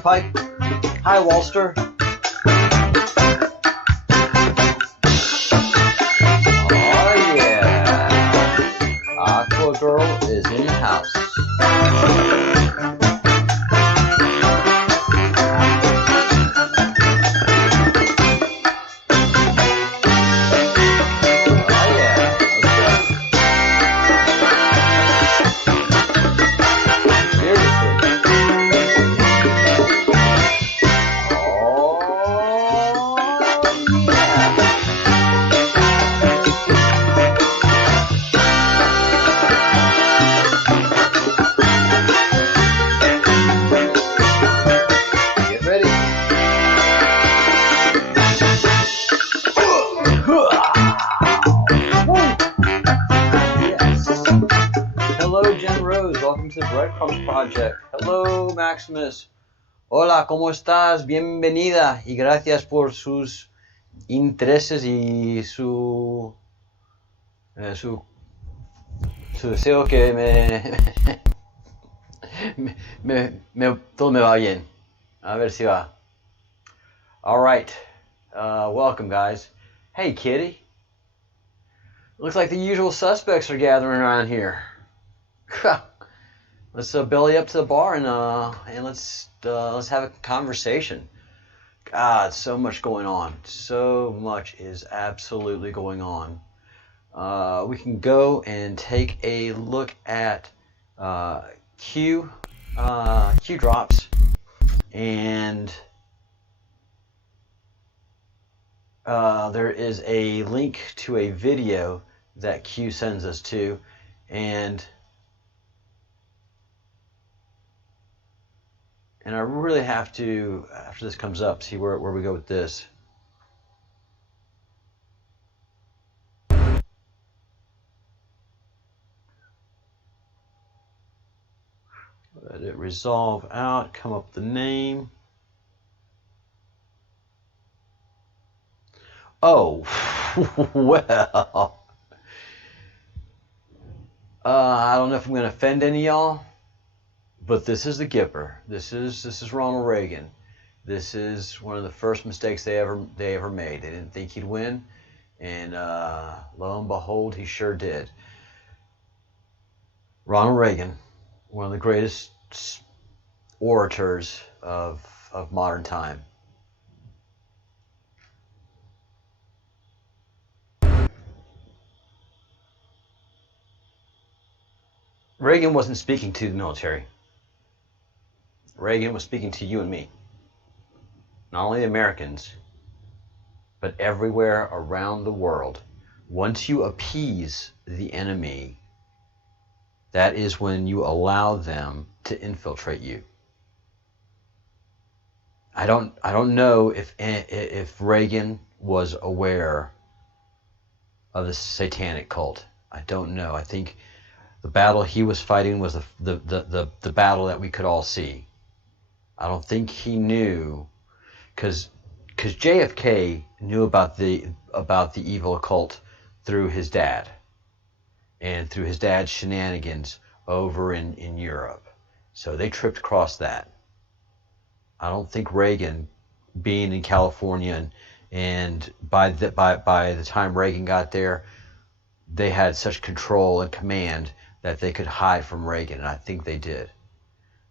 Pipe. Hi, Walster. Oh, yeah. Aqua Girl is in the house. Welcome to the Breadcrumbs project. Hello, Maximus. Hola, ¿cómo estás? Bienvenida y gracias por sus intereses y su deseo que todo me va bien. A ver si va. All right. Welcome, guys. Hey, kitty. Looks like the usual suspects are gathering around here. Let's belly up to the bar and let's have a conversation. God, so much going on. So much is absolutely going on. We can go and take a look at Q drops, and there is a link to a video that Q sends us to, and I really have to, after this comes up, see where we go with this. Let it resolve out, come up with the name. Oh, well. I don't know if I'm going to offend any of y'all, but this is the Gipper. This is Ronald Reagan. This is one of the first mistakes they ever made. They didn't think he'd win, and lo and behold, he sure did. Ronald Reagan, one of the greatest orators of modern time. Reagan wasn't speaking to the military. Reagan was speaking to you and me. Not only the Americans, But everywhere around the world, once you appease the enemy, that is when you allow them to infiltrate you. I don't know if Reagan was aware of the satanic cult. I don't know. I think the battle he was fighting was the battle that we could all see. I don't think he knew, because JFK knew about the evil occult through his dad and through his dad's shenanigans over in Europe. So they tripped across that. I don't think Reagan, being in California, and by the time Reagan got there, they had such control and command that they could hide from Reagan, and I think they did.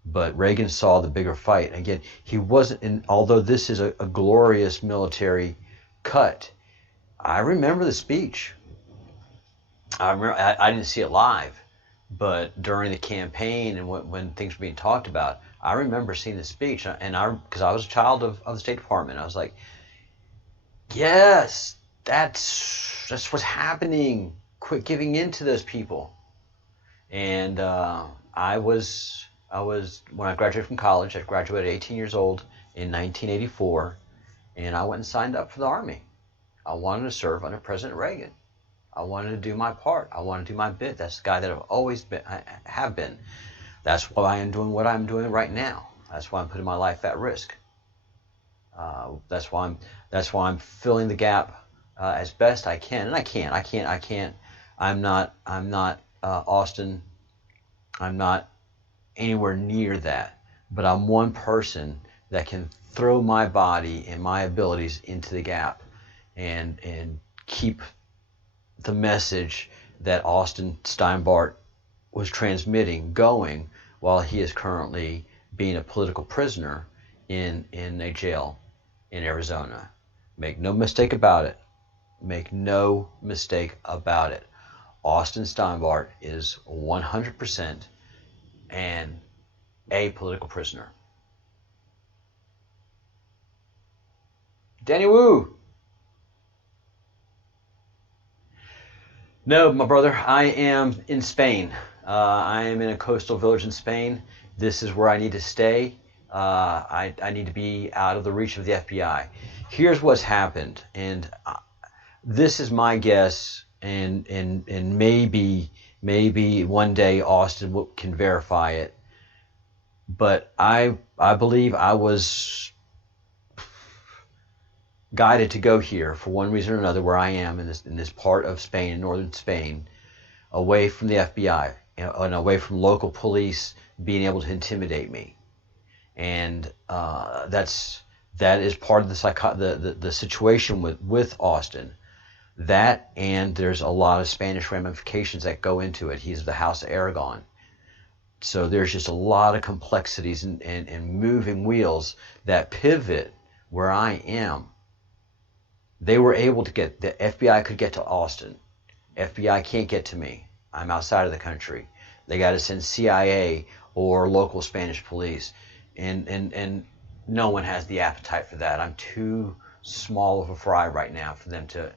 But Reagan saw the bigger fight. Again, he wasn't in, although this is a glorious military cut, I remember the speech. I didn't see it live, but during the campaign and when things were being talked about, I remember seeing the speech, and because I was a child of the State Department, I was like, yes, that's what's happening. Quit giving in to those people. And I was when I graduated from college. I graduated at 18 years old in 1984, and I went and signed up for the Army. I wanted to serve under President Reagan. I wanted to do my part. I wanted to do my bit. That's the guy that I've always been. I have been. That's why I am doing what I'm doing right now. That's why I'm putting my life at risk. That's why I'm filling the gap as best I can. And I can't. I'm not Austin. I'm not anywhere near that. But I'm one person that can throw my body and my abilities into the gap and keep the message that Austin Steinbart was transmitting going while he is currently being a political prisoner in a jail in Arizona. Make no mistake about it. Make no mistake about it. Austin Steinbart is 100% and a political prisoner. Danny Wu. No, my brother, I am in Spain. I am in a coastal village in Spain. This is where I need to stay. I need to be out of the reach of the FBI. Here's what's happened, and this is my guess, and maybe one day Austin can verify it. But I believe I was guided to go here for one reason or another, where I am in this part of Spain, in northern Spain, away from the FBI and away from local police being able to intimidate me. And that is part of the situation with Austin. That, and there's a lot of Spanish ramifications that go into it. He's the House of Aragon. So there's just a lot of complexities and moving wheels that pivot where I am. They were able to get, the FBI could get to Austin. FBI can't get to me. I'm outside of the country. They got to send CIA or local Spanish police. And no one has the appetite for that. I'm too small of a fry right now for them to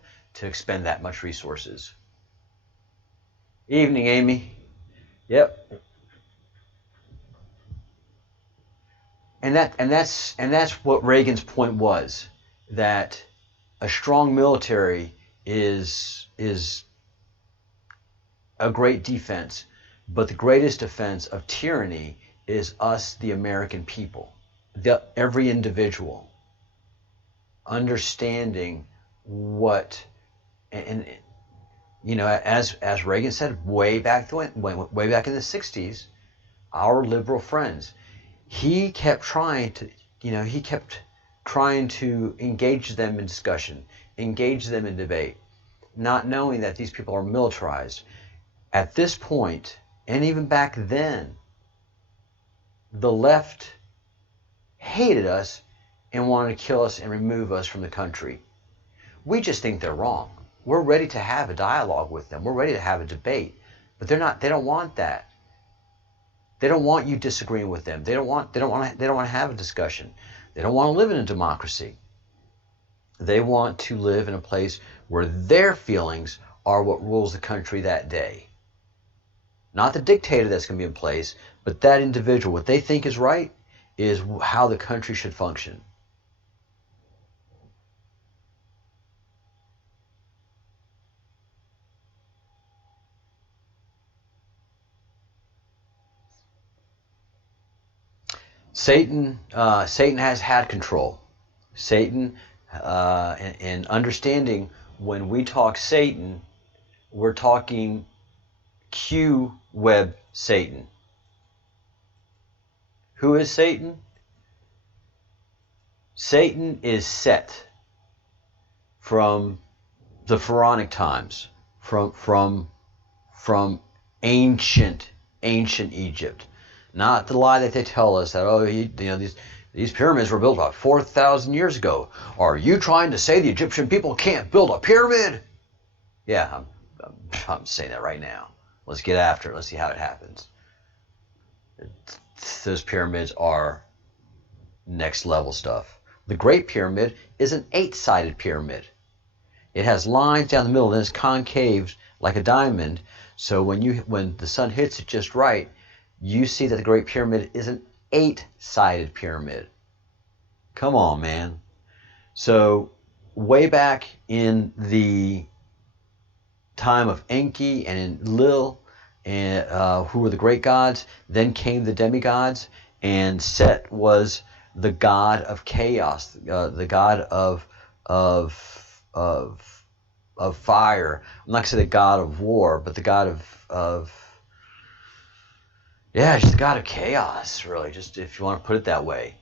expend that much resources. Evening, Amy. Yep. And that's what Reagan's point was, that a strong military is a great defense, but the greatest defense of tyranny is us, the American people, every individual, understanding what, and you know, as Reagan said way back in the 60s, our liberal friends, he kept trying to engage them in discussion, engage them in debate, not knowing that these people are militarized. At this point, and even back then, the left hated us and wanted to kill us and remove us from the country. We just think they're wrong. We're ready to have a dialogue with them. We're ready to have a debate, but they're not. They don't want that. They don't want you disagreeing with them. They don't want to have a discussion. They don't want to live in a democracy. They want to live in a place where their feelings are what rules the country that day. Not the dictator that's going to be in place, but that individual. What they think is right is how the country should function. Satan has had control. Satan, and understanding when we talk Satan, we're talking Q-web Satan. Who is Satan? Satan is Set from the pharaonic times, from ancient Egypt. Not the lie that they tell us that these pyramids were built about 4,000 years ago. Are you trying to say the Egyptian people can't build a pyramid? Yeah, I'm saying that right now. Let's get after it. Let's see how it happens. Those pyramids are next level stuff. The Great Pyramid is an 8-sided pyramid. It has lines down the middle and it's concave like a diamond. So when the sun hits it just right, you see that the Great Pyramid is an 8-sided pyramid. Come on, man. So way back in the time of Enki and Enlil, and who were the great gods, then came the demigods, and Set was the god of chaos, the god of fire. I'm not gonna say the god of war, but the god of just the god of chaos, really, just if you want to put it that way.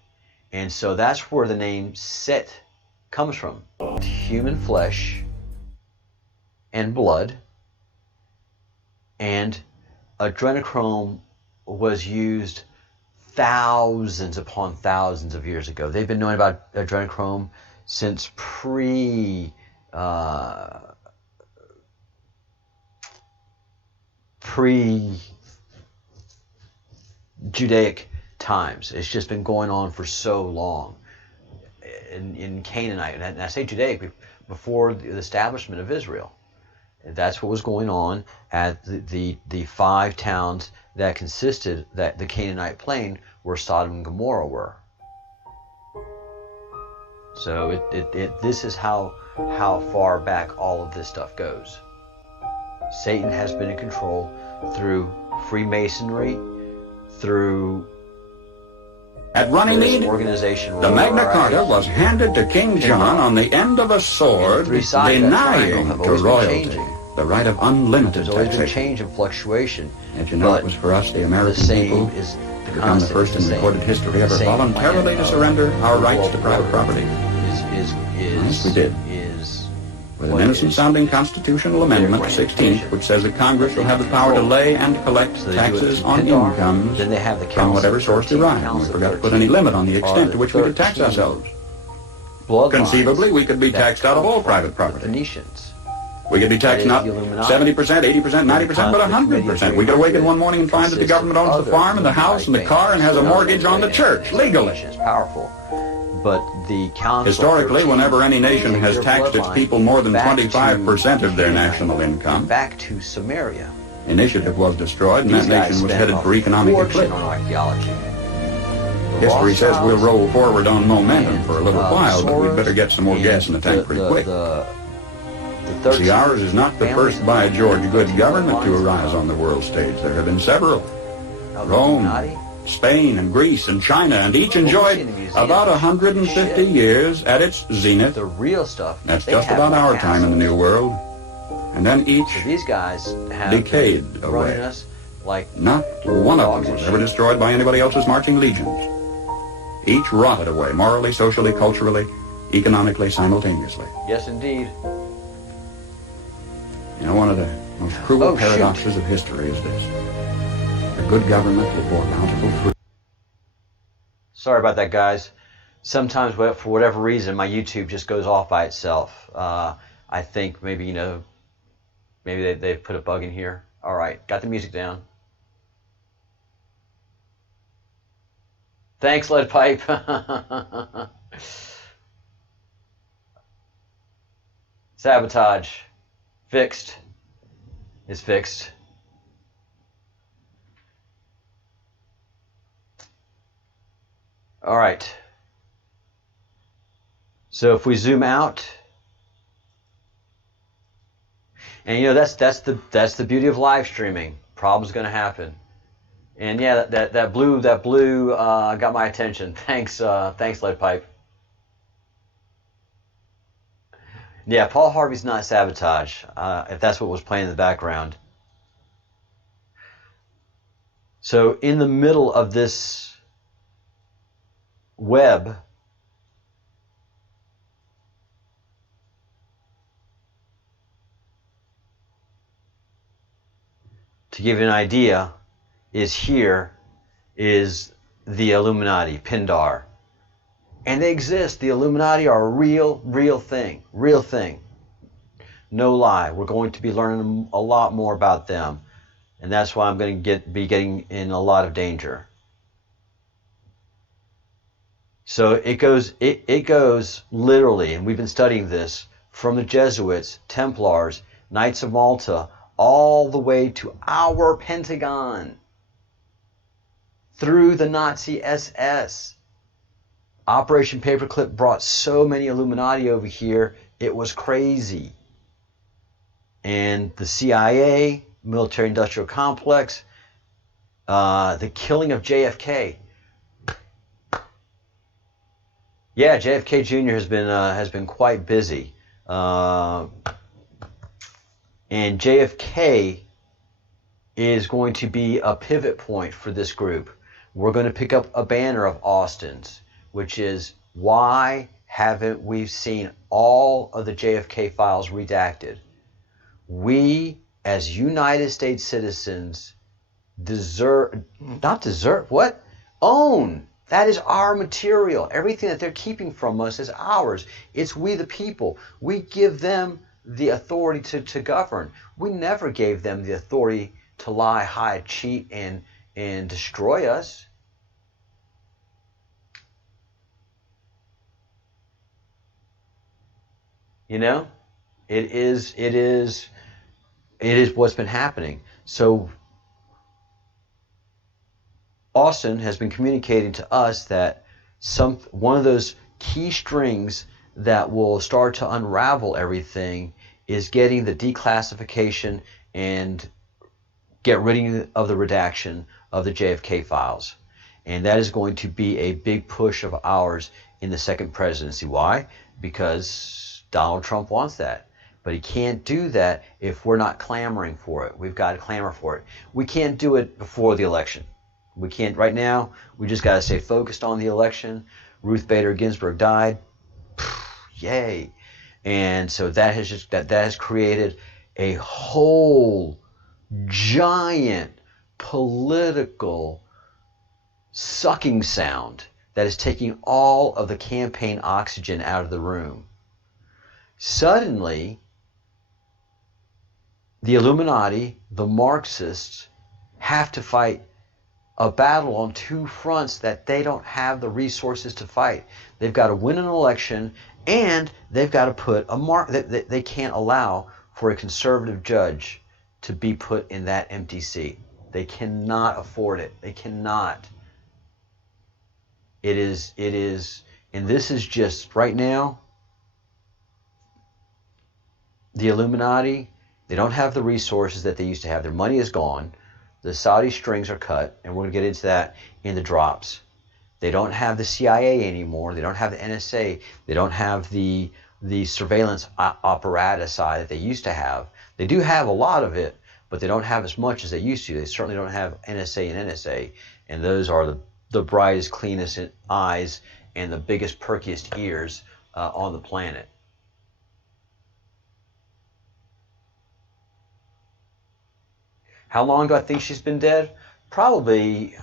And so that's where the name Set comes from. Human flesh and blood, and adrenochrome was used thousands upon thousands of years ago. They've been knowing about adrenochrome since pre Judaic times. It's just been going on for so long in Canaanite, and I say Judaic before the establishment of Israel. That's what was going on at the 5 towns that consisted the Canaanite plain where Sodom and Gomorrah were. So this is how far back all of this stuff goes. Satan has been in control through Freemasonry, through at Runnymede, the Magna Carta was handed to King John on the end of a sword, denying to royalty the right of unlimited taxation. There's always been change and fluctuation. As you know, it was for us, the American people, to become the first in recorded history ever voluntarily to surrender our rights to private property. Yes, we did. With an innocent-sounding constitutional amendment, 16th, which says that Congress shall have the power to lay and collect taxes on incomes from whatever source derived. And we forgot to put any limit on the extent to which we could tax ourselves. Conceivably, we could be taxed out of all private property. We could be taxed not 70%, 80%, 90%, but 100%. We could awaken one morning and find that the government owns the farm and the house and the car and has a mortgage on the church, legally. It's powerful. But the historically, whenever any nation has taxed its people more than 25% of their national income, back to Samaria, initiative was destroyed, and that nation was headed for economic eclipse. History says we'll roll forward on momentum for a little while, but we'd better get some more gas in the tank pretty quick. See, ours is not the first by George good government to arise on the world stage. There have been several. Rome, Spain, and Greece, and China, and each enjoyed about 150 years at its zenith. The real stuff. That's just about our time in the New World. And then each decayed away. Not one of them was ever destroyed by anybody else's marching legions. Each rotted away, morally, socially, culturally, economically, simultaneously. Yes, indeed. You know, one of the most cruel paradoxes of history is this. A good government will bore bountiful fruit. Sorry about that, guys. Sometimes, for whatever reason, my YouTube just goes off by itself. I think maybe, maybe they put a bug in here. All right, got the music down. Thanks, Lead Pipe. Sabotage. Fixed. Is fixed. All right. So if we zoom out, and that's the beauty of live streaming. Problems going to happen. And yeah, that blue got my attention. Thanks, Lead Pipe. Yeah, Paul Harvey's not sabotage. If that's what was playing in the background. So in the middle of this web, to give you an idea, is the Illuminati, Pindar. And they exist. The Illuminati are a real thing. Real thing. No lie. We're going to be learning a lot more about them. And that's why I'm going to be getting in a lot of danger. So it goes literally, and we've been studying this, from the Jesuits, Templars, Knights of Malta, all the way to our Pentagon, through the Nazi SS. Operation Paperclip brought so many Illuminati over here, it was crazy. And the CIA, military-industrial complex, the killing of JFK. Yeah, JFK Jr. has been quite busy. And JFK is going to be a pivot point for this group. We're going to pick up a banner of Austin's, which is, why haven't we seen all of the JFK files redacted? We, as United States citizens, own. That is our material. Everything that they're keeping from us is ours. It's we the people. We give them the authority to govern. We never gave them the authority to lie, hide, cheat, and destroy us. It is what's been happening. So Austin has been communicating to us that one of those key strings that will start to unravel everything is getting the declassification and get rid of the redaction of the JFK files. And that is going to be a big push of ours in the second presidency. Why? Because Donald Trump wants that. But he can't do that if we're not clamoring for it. We've got to clamor for it. We can't do it before the election. We can't right now. We just got to stay focused on the election. Ruth Bader Ginsburg died. Yay. And so that has created a whole giant political sucking sound that is taking all of the campaign oxygen out of the room. Suddenly, the Illuminati, the Marxists, have to fight a battle on two fronts that they don't have the resources to fight. They've got to win an election, and they've got to put a mark. They can't allow for a conservative judge to be put in that empty seat. They cannot afford it. They cannot. It is, and this is just right now, the Illuminati, they don't have the resources that they used to have. Their money is gone. The Saudi strings are cut, and we're going to get into that in the drops. They don't have the CIA anymore. They don't have the NSA. They don't have the surveillance apparatus side that they used to have. They do have a lot of it, but they don't have as much as they used to. They certainly don't have NSA and NSA, and those are the brightest, cleanest eyes and the biggest, perkiest ears on the planet. How long do I think she's been dead? Probably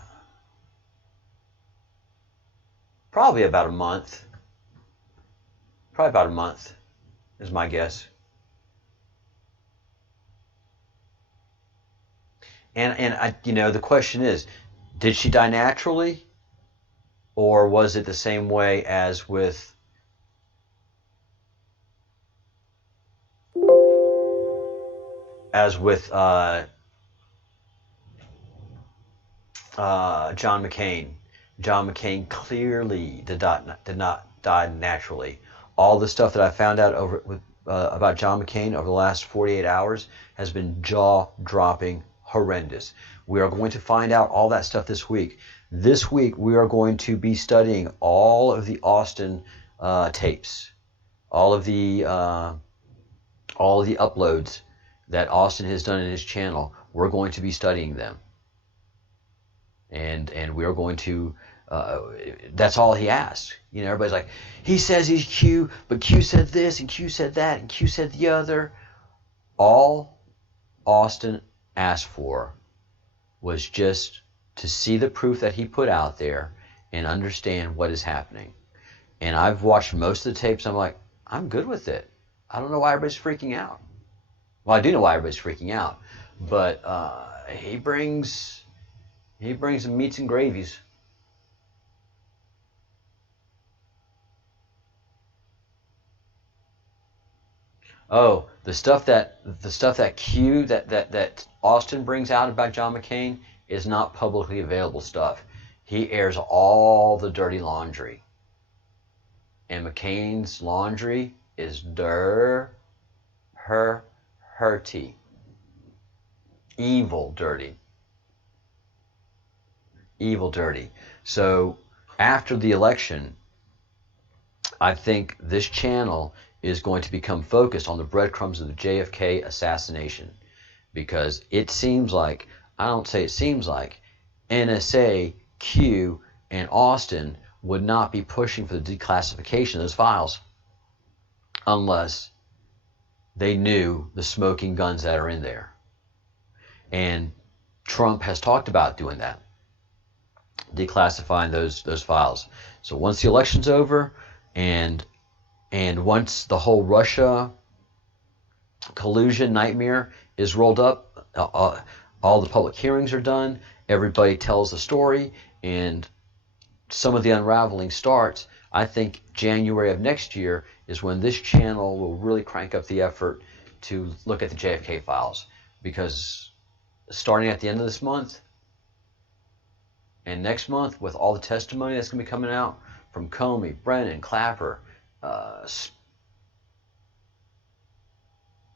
about a month. Probably about a month is my guess. And I, the question is, did she die naturally, or was it the same way as with as with John McCain. John McCain clearly did not die naturally. All the stuff that I found out about John McCain over the last 48 hours has been jaw-dropping horrendous. We are going to find out all that stuff this week. This week we are going to be studying all of the Austin tapes, all of the uploads that Austin has done in his channel. We're going to be studying them. And we are going to, that's all he asked. You know, everybody's like, he says he's Q, but Q said this, and Q said that, and Q said the other. All Austin asked for was just to see the proof that he put out there and understand what is happening. And I've watched most of the tapes. I'm like, I'm good with it. I don't know why everybody's freaking out. Well, I do know why everybody's freaking out, but he brings the meats and gravies. Oh, the stuff that Q that Austin brings out about John McCain is not publicly available stuff. He airs all the dirty laundry. And McCain's laundry is dirty. Evil dirty. Evil dirty. So after the election, I think this channel is going to become focused on the breadcrumbs of the JFK assassination, because it seems like, I don't say it seems like, NSA, Q, and Austin would not be pushing for the declassification of those files unless they knew the smoking guns that are in there. And Trump has talked about doing that, declassifying those files. So once the election's over, and once the whole Russia collusion nightmare is rolled up, all the public hearings are done, everybody tells the story, and some of the unraveling starts, I think January of next year is when this channel will really crank up the effort to look at the JFK files. Because starting at the end of this month and next month, with all the testimony that's going to be coming out from Comey, Brennan, Clapper,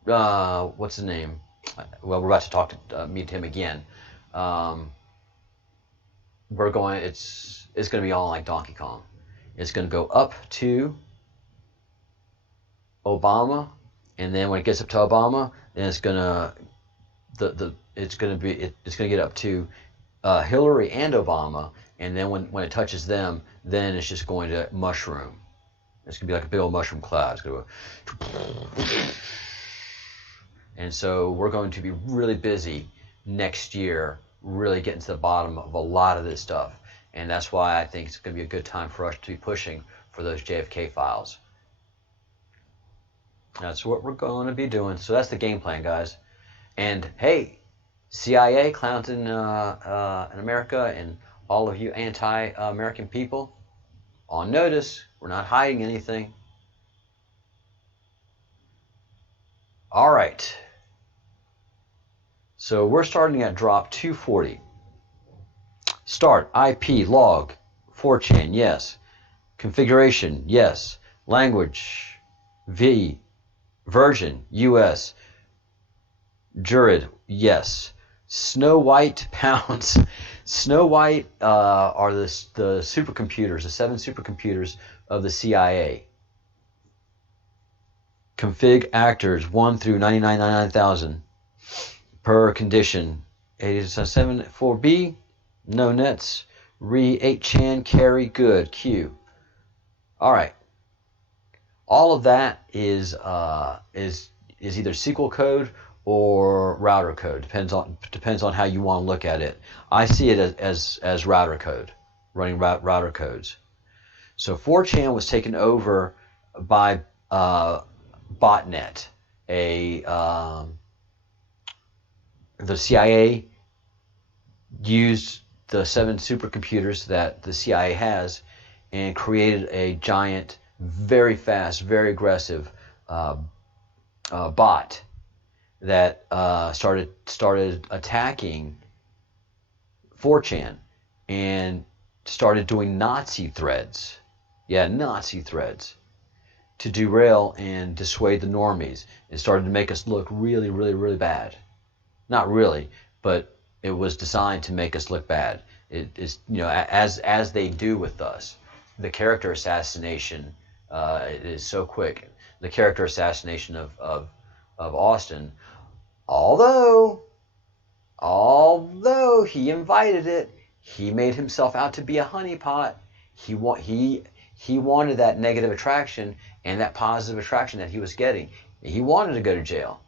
what's his name? Well, we're about to talk to meet him again. We're going. It's going to be all like Donkey Kong. It's going to go up to Obama, and then when it gets up to Obama, then it's going to it's going to get up to Hillary and Obama, and then when it touches them, then it's just going to mushroom. It's going to be like a big old mushroom cloud. It's going to go. And so we're going to be really busy next year, really getting to the bottom of a lot of this stuff. And that's why I think it's going to be a good time for us to be pushing for those JFK files. That's what we're going to be doing. So that's the game plan, guys. And hey, CIA, clowns in America, and all of you anti-American people, on notice. We're not hiding anything. All right. So we're starting at drop 240. Start, IP, log, 4chan, yes. Configuration, yes. Language, V. Version, US. Jurid, yes. Snow White pounds. Snow White are the supercomputers, the 7 supercomputers of the CIA. Config actors 1 through 99,000 per condition. 87 4B, no nets. Re 8chan, carry, good. Q. All right. All of that is either SQL code or router code. Depends on how you want to look at it. I see it as router code, running router codes. So 4chan was taken over by botnet. The CIA used the 7 supercomputers that the CIA has and created a giant, very fast, very aggressive bot that started attacking 4chan and started doing Nazi threads. Yeah, Nazi threads to derail and dissuade the normies. It started to make us look really, really, really bad. Not really, but it was designed to make us look bad. It is, as they do with us. The character assassination is so quick. The character assassination of Austin, although he invited it, he made himself out to be a honeypot. He wanted that negative attraction and that positive attraction that he was getting. He wanted to go to jail.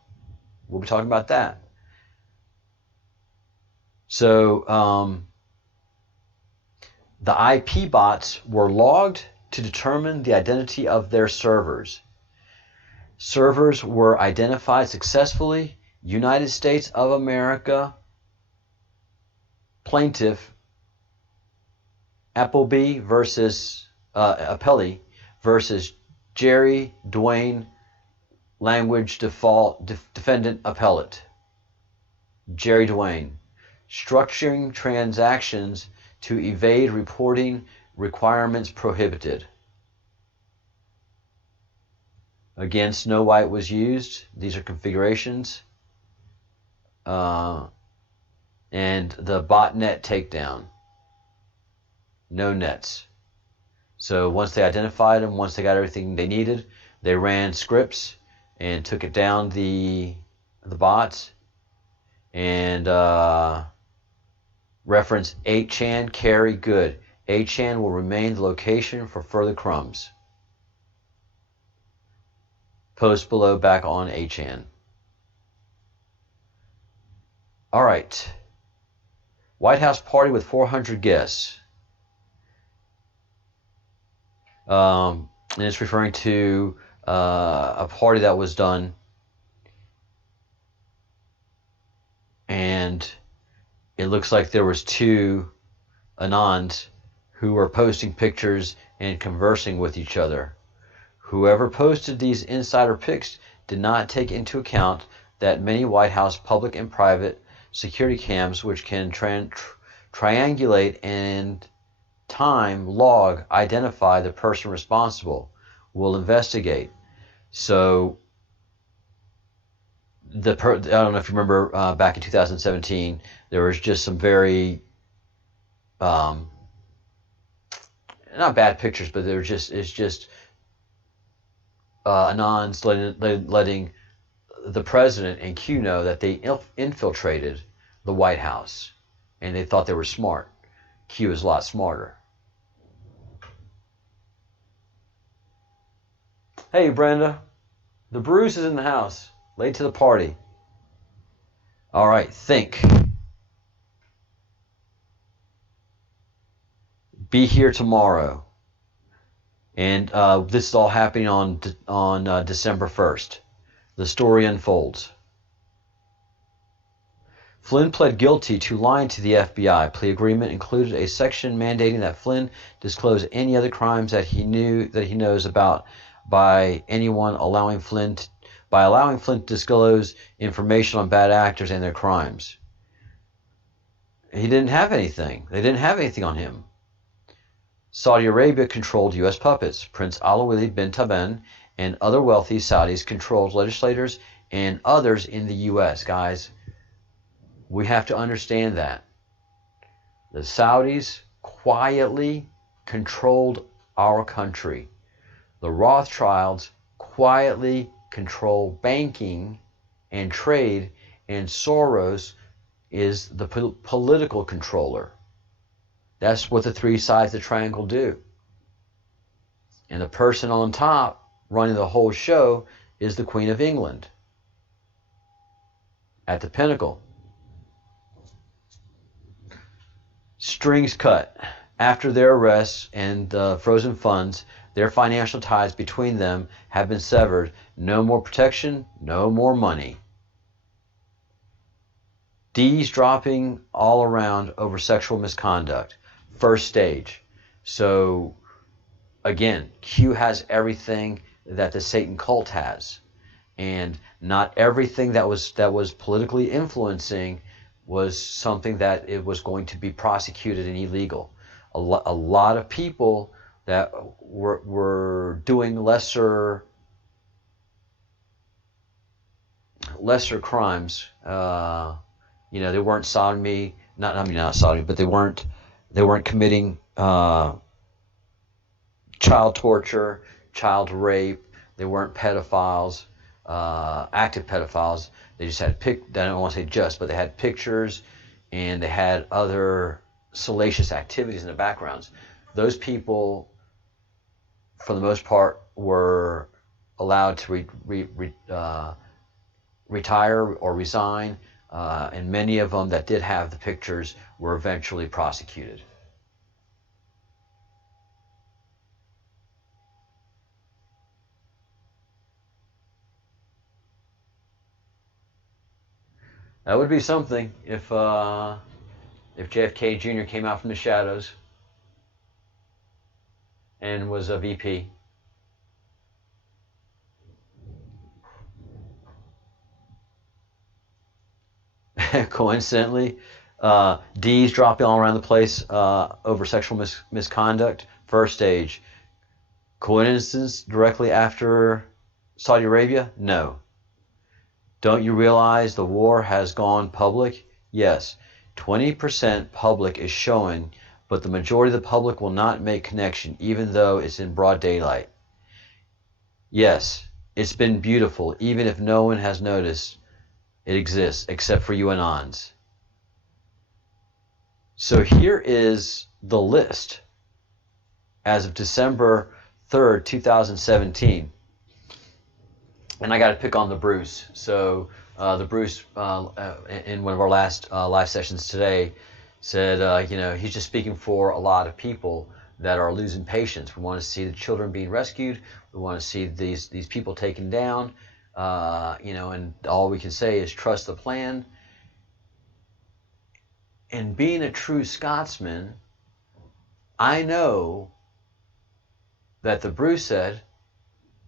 We'll be talking about that. So the IP bots were logged to determine the identity of their servers. Servers were identified successfully. United States of America plaintiff Appleby versus Appellee versus Jerry Dwayne language default defendant appellate. Jerry Dwayne, structuring transactions to evade reporting requirements prohibited. Again, Snow White was used. These are configurations. And the botnet takedown. No nets. So once they identified them, once they got everything they needed, they ran scripts and took it down the bots. And reference 8chan carry good. 8chan will remain the location for further crumbs. Post below back on 8chan. All right. White House party with 400 guests. And it's referring to a party that was done. And it looks like there was two Anons who were posting pictures and conversing with each other. Whoever posted these insider pics did not take into account that many White House public and private security cams, which can triangulate and time log identify the person responsible, will investigate. So I don't know if you remember back in 2017, there was just some very not bad pictures, but it's just Anons letting the president and Q know that they infiltrated the White House, and they thought they were smart. Q is a lot smarter. Hey, Brenda, the bruise is in the house. Late to the party. All right, think. Be here tomorrow. And this is all happening on December 1st. The story unfolds. Flynn pled guilty to lying to the FBI. Plea agreement included a section mandating that Flynn disclose any other crimes that he knows about by allowing Flynn to disclose information on bad actors and their crimes. He didn't have anything. They didn't have anything on him. Saudi Arabia controlled U.S. puppets. Prince Alawali bin Taban and other wealthy Saudis controlled legislators and others in the U.S. Guys, we have to understand that. The Saudis quietly controlled our country. The Rothschilds quietly control banking and trade, and Soros is the political controller. That's what the three sides of the triangle do. And the person on top running the whole show is the Queen of England at the pinnacle. Strings cut. After their arrests and frozen funds, their financial ties between them have been severed. No more protection, no more money. D's dropping all around over sexual misconduct. First stage. So, again, Q has everything that the Satan cult has. and not everything that was politically influencing was something that it was going to be prosecuted and illegal. A lot of people that were doing lesser crimes, they weren't sodomy, not sodomy, but they weren't committing child torture, child rape. They weren't pedophiles, active pedophiles. They just had I don't want to say just, but they had pictures, and they had other salacious activities in the backgrounds. Those people, for the most part, were allowed to retire or resign, and many of them that did have the pictures were eventually prosecuted. That would be something if JFK Jr. came out from the shadows and was a VP. Coincidentally, D's dropping all around the place over sexual misconduct. First stage. Coincidence directly after Saudi Arabia? No. Don't you realize the war has gone public? Yes. 20% public is showing, but the majority of the public will not make connection, even though it's in broad daylight. Yes, it's been beautiful, even if no one has noticed it exists, except for you anons. So here is the list as of December 3rd, 2017. And I got to pick on the Bruce. So the Bruce, in one of our last live sessions today, said, he's just speaking for a lot of people that are losing patience. We want to see the children being rescued. We want to see these people taken down. And all we can say is trust the plan. And being a true Scotsman, I know that the Bruce said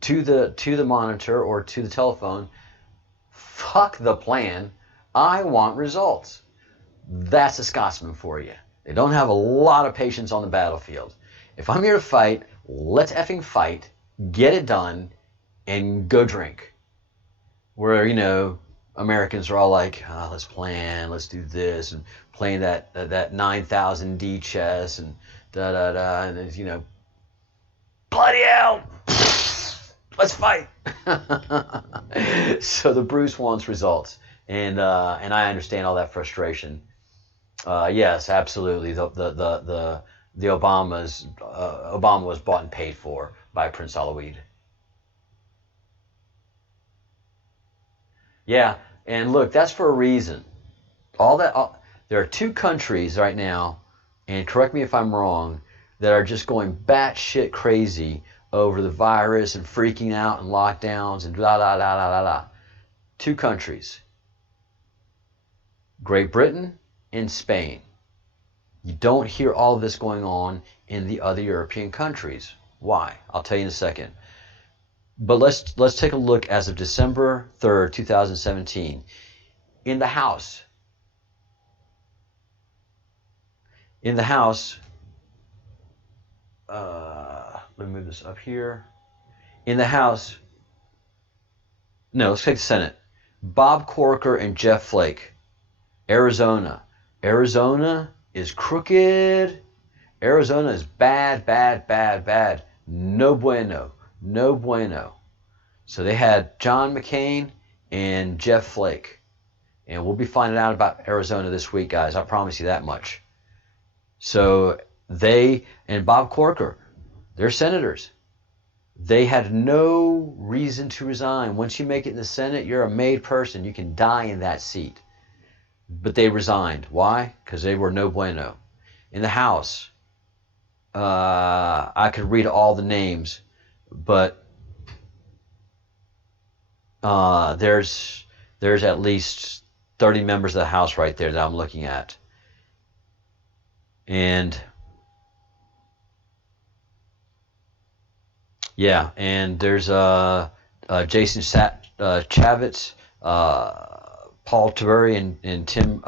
to the monitor or to the telephone, fuck the plan, I want results. That's a Scotsman for you. They don't have a lot of patience on the battlefield. If I'm here to fight, let's effing fight, get it done, and go drink. Where, Americans are all like, let's plan, let's do this, and playing that 9,000 D chess, and da-da-da, and there's, bloody hell! Let's fight. So the Bruce wants results, and I understand all that frustration. Yes, absolutely. The Obama was bought and paid for by Prince Alaouid. Yeah, and look, that's for a reason. There are two countries right now, and correct me if I'm wrong, that are just going batshit crazy over the virus and freaking out and lockdowns and blah, blah, blah, blah, blah, blah. Two countries. Great Britain and Spain. You don't hear all of this going on in the other European countries. Why? I'll tell you in a second. But let's take a look as of December 3rd, 2017. In the House. Let me move this up here. In the House, no, let's take the Senate. Bob Corker and Jeff Flake. Arizona. Arizona is crooked. Arizona is bad, bad, bad, bad. No bueno. No bueno. So they had John McCain and Jeff Flake. And we'll be finding out about Arizona this week, guys. I promise you that much. So they and Bob Corker, they're senators. They had no reason to resign. Once you make it in the Senate, you're a made person. You can die in that seat. But they resigned. Why? Because they were no bueno. In the House, I could read all the names, but there's at least 30 members of the House right there that I'm looking at. And yeah, and there's Jason Chavez, Paul Tiberii, and Tim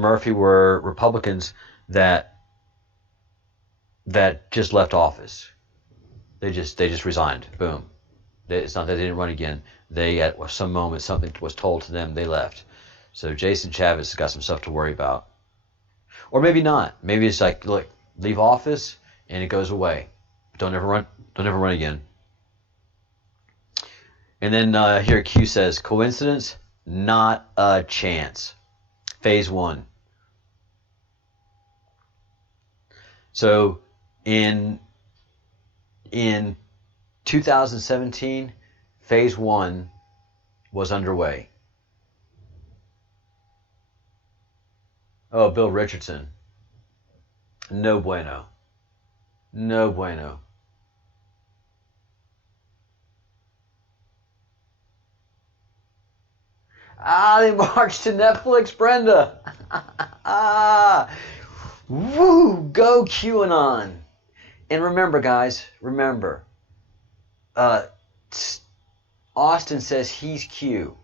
Murphy were Republicans that just left office. They just resigned. Boom. It's not that they didn't run again. They, at some moment, something was told to them. They left. So Jason Chavez has got some stuff to worry about. Or maybe not. Maybe it's like, look, leave office and it goes away. Don't ever run again. And then here Q says, coincidence? Not a chance. Phase 1. So in 2017, Phase 1 was underway. Oh, Bill Richardson. No bueno. No bueno. They marched to Netflix, Brenda. Woo, go QAnon. And remember, guys, Austin says he's Q.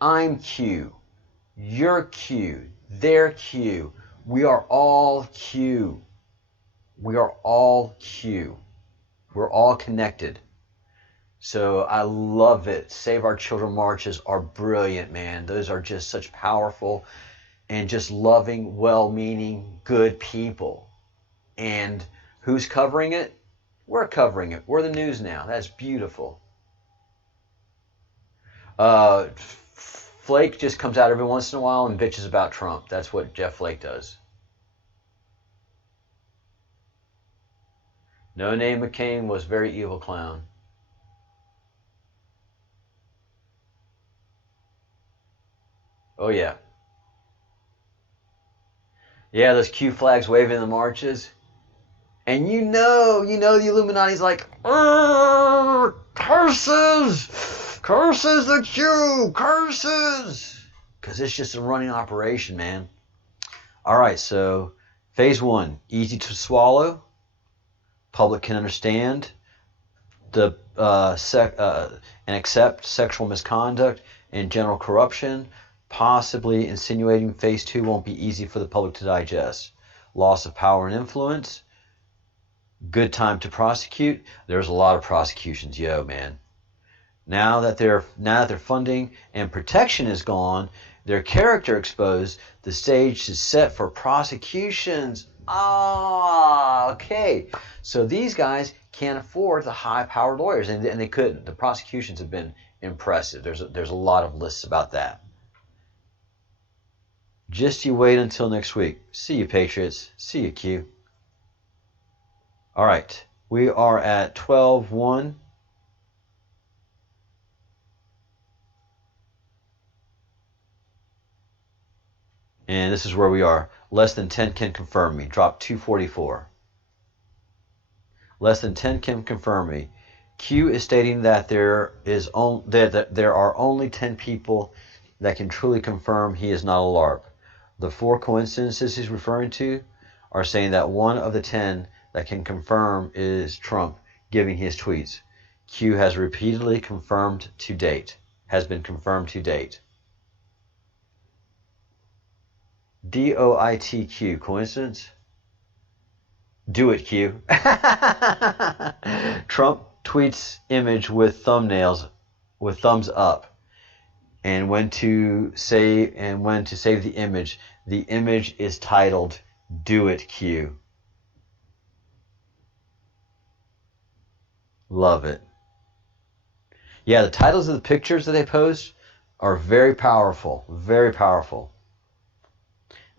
I'm Q. You're Q. They're Q. We are all Q. We are all Q. We're all connected. So I love it. Save Our Children marches are brilliant, man. Those are just such powerful and just loving, well-meaning, good people. And who's covering it? We're covering it. We're the news now. That's beautiful. Flake just comes out every once in a while and bitches about Trump. That's what Jeff Flake does. No Name McCain was very evil clown. Oh yeah. Yeah, those Q flags waving in the marches. And you know the Illuminati's like, curses! Curses the Q! Curses! Because it's just a running operation, man. Alright, so phase 1, easy to swallow. Public can understand the and accept sexual misconduct and general corruption. Possibly insinuating phase 2 won't be easy for the public to digest. Loss of power and influence. Good time to prosecute. There's a lot of prosecutions, man. Now that their funding and protection is gone, their character exposed, the stage is set for prosecutions. Okay. So these guys can't afford the high-powered lawyers, and they couldn't. The prosecutions have been impressive. There's a lot of lists about that. Just you wait until next week. See you, Patriots. See you, Q. All right. We are at 12:01. And this is where we are. Less than 10 can confirm me. Drop 244. Less than 10 can confirm me. Q is stating that there are only 10 people that can truly confirm he is not a LARP. The 4 coincidences he's referring to are saying that one of the 10 that can confirm is Trump giving his tweets. Q has repeatedly confirmed to date. Has been confirmed to date. DOITQ, coincidence? Do it, Q. Trump tweets image with thumbnails with thumbs up. And when to save the image is titled Do It, Q. Love it. Yeah, the titles of the pictures that they post are very powerful. Very powerful.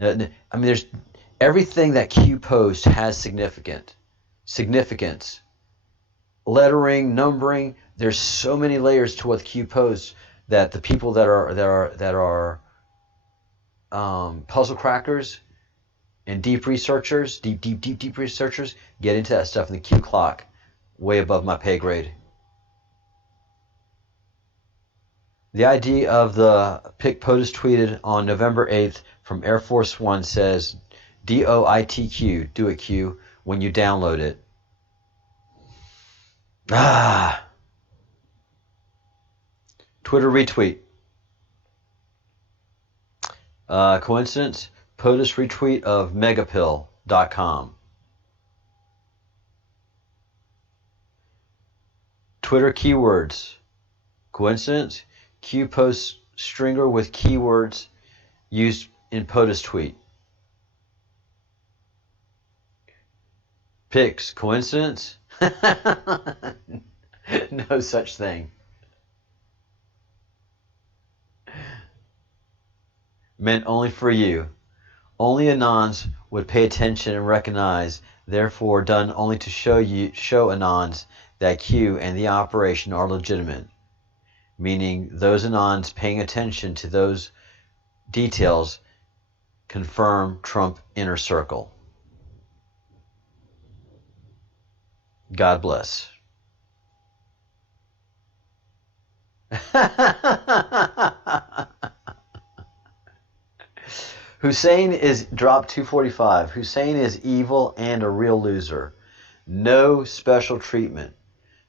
I mean, there's everything that Q posts has significance. Lettering, numbering. There's so many layers to what Q posts that the people that are puzzle crackers and deep researchers get into that stuff in the Q clock, way above my pay grade. The ID of the pic POTUS tweeted on November 8th from Air Force One says DOITQ, do it Q, when you download it. Twitter retweet. Coincidence? POTUS retweet of megapill.com. Twitter keywords. Coincidence? Q posts stringer with keywords used in POTUS tweet. Pics. Coincidence? No such thing. Meant only for you. Only Anons would pay attention and recognize, therefore done only to show Anons that Q and the operation are legitimate. Meaning those Anons paying attention to those details confirm Trump inner circle. God bless. Hussein is drop 245. Hussein is evil and a real loser. No special treatment.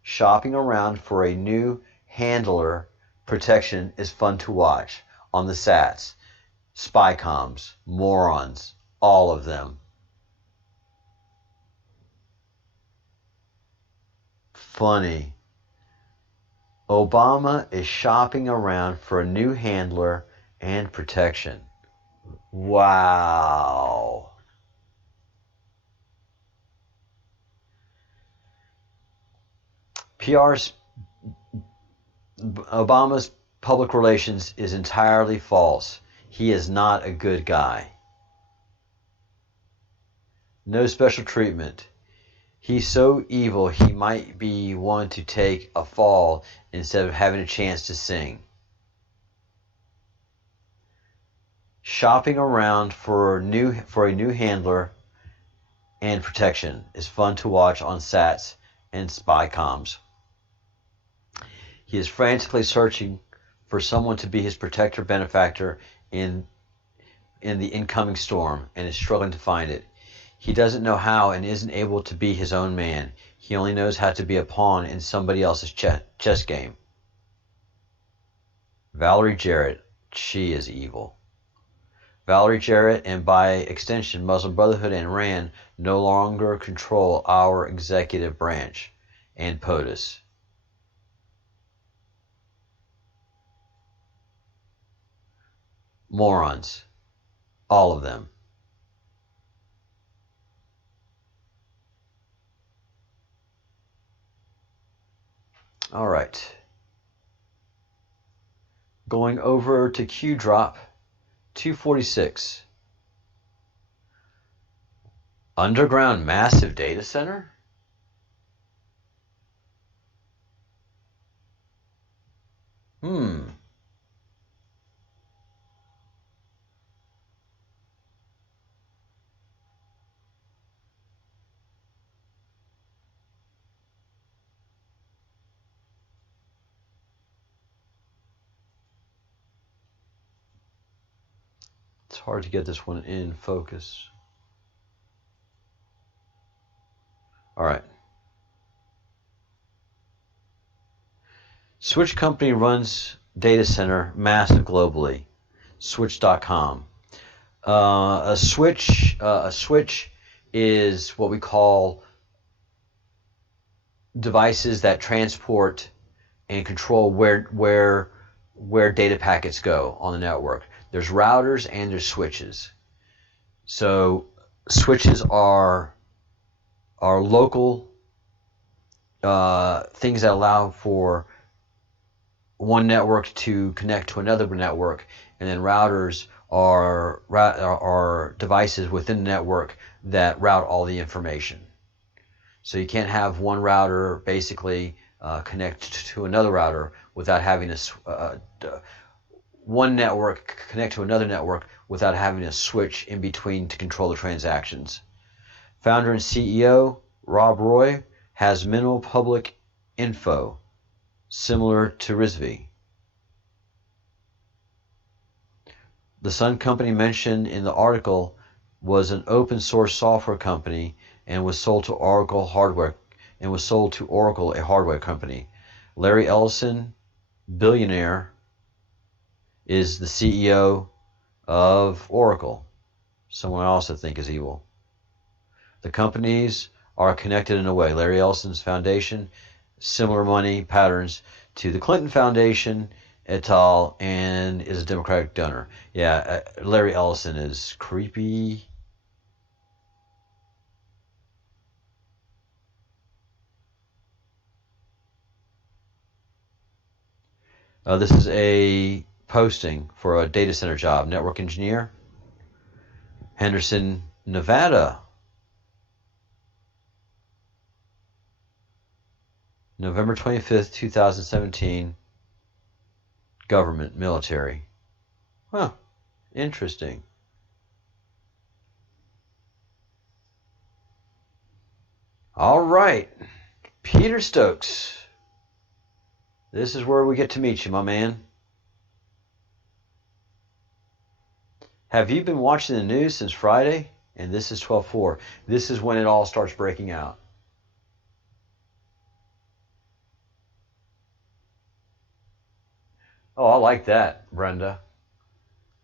Shopping around for a new handler protection is fun to watch on the Sats. Spycoms, morons, all of them. Funny. Obama is shopping around for a new handler and protection. Wow. Obama's public relations is entirely false. He is not a good guy. No special treatment. He's so evil he might be one to take a fall instead of having a chance to sing. Shopping around for a new handler and protection is fun to watch on Sats and Spycoms. He is frantically searching for someone to be his protector benefactor in the incoming storm and is struggling to find it. He doesn't know how and isn't able to be his own man. He only knows how to be a pawn in somebody else's chess game. Valerie Jarrett, she is evil. Valerie Jarrett, and by extension Muslim Brotherhood and RAND, no longer control our executive branch and POTUS. Morons. All of them. All right. Going over to Q drop 246. Underground massive data center? It's hard to get this one in focus. All right. Switch company runs data center massive globally. Switch.com. A switch is what we call devices that transport and control where data packets go on the network. There's routers and there's switches. So switches are local things that allow for one network to connect to another network, and then routers are devices within the network that route all the information. So you can't have one router basically connect to another router without having one network connect to another network without having a switch in between to control the transactions. Founder and CEO Rob Roy has minimal public info, similar to Rizvi. The Sun company mentioned in the article was an open source software company and was sold to Oracle, a hardware company. Larry Ellison, billionaire, is the CEO of Oracle, someone I also think is evil. The companies are connected in a way. Larry Ellison's foundation, similar money patterns to the Clinton Foundation, et al., and is a Democratic donor. Yeah, Larry Ellison is creepy. This is a posting for a data center job, network engineer, Henderson, Nevada. November 25th, 2017. Government, military. Huh, interesting. All right, Peter Stokes. This is where we get to meet you, my man. Have you been watching the news since Friday? And this is 12/4. This is when it all starts breaking out. Oh, I like that, Brenda.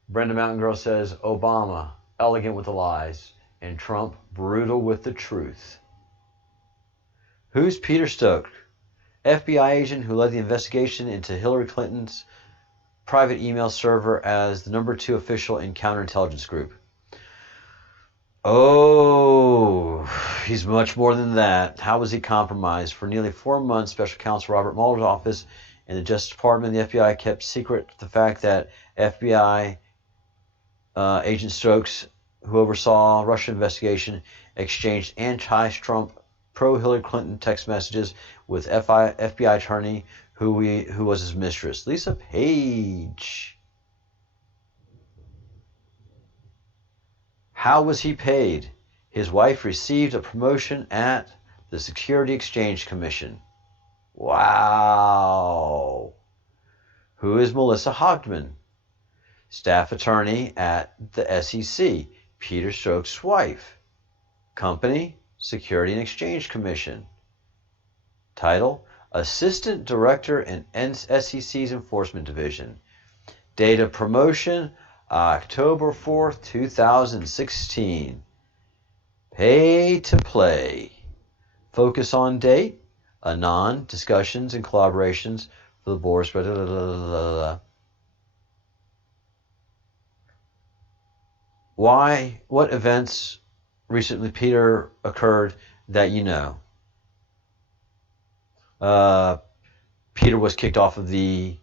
Brenda Mountain Girl says, Obama, elegant with the lies, and Trump, brutal with the truth. Who's Peter Stokes? FBI agent who led the investigation into Hillary Clinton's private email server as the number 2 official in counterintelligence group. Oh, he's much more than that. How was he compromised? For nearly 4 months, Special Counsel Robert Mueller's office and the Justice Department and the FBI kept secret the fact that FBI agent Stokes, who oversaw Russian investigation, exchanged anti-Trump, pro-Hillary Clinton text messages with FBI attorney who was his mistress, Lisa Page. How was he paid? His wife received a promotion at the Security Exchange Commission. Wow. Who is Melissa Hogdman? Staff attorney at the SEC, Peter Stokes' wife. Company, Security and Exchange Commission. Title, Assistant Director in SEC's Enforcement Division. Date of promotion, October 4th, 2016. Pay to play. Focus on date, Anon, discussions and collaborations for the board spread. Why? What events recently, Peter, occurred that you know? Peter was kicked off of the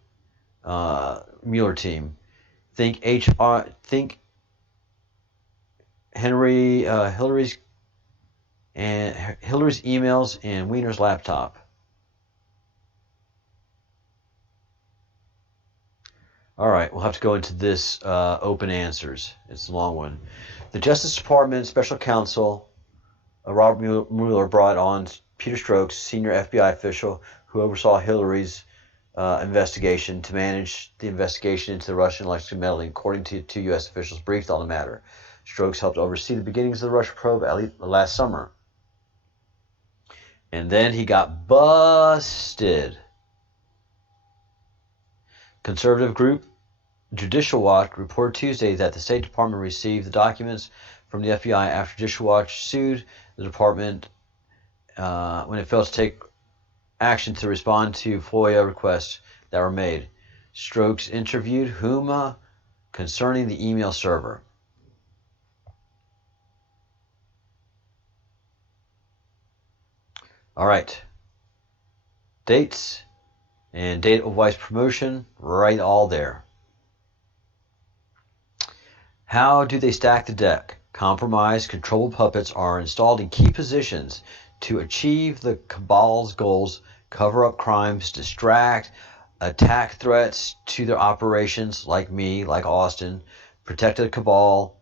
Mueller team. Think Hillary's emails and Wiener's laptop. All right, we'll have to go into this open answers. It's a long one. The Justice Department Special Counsel Robert Mueller brought on Peter Stokes, senior FBI official who oversaw Hillary's investigation, to manage the investigation into the Russian election meddling, according to 2 U.S. officials briefed on the matter. Stokes helped oversee the beginnings of the Russia probe last summer. And then he got busted. Conservative group Judicial Watch reported Tuesday that the State Department received the documents from the FBI after Judicial Watch sued the department when it failed to take action to respond to FOIA requests that were made. Stokes interviewed Huma concerning the email server. All right. Dates and date of wife's promotion, right all there. How do they stack the deck? Compromised, controlled puppets are installed in key positions to achieve the cabal's goals, cover up crimes, distract, attack threats to their operations, like me, like Austin, protect the cabal,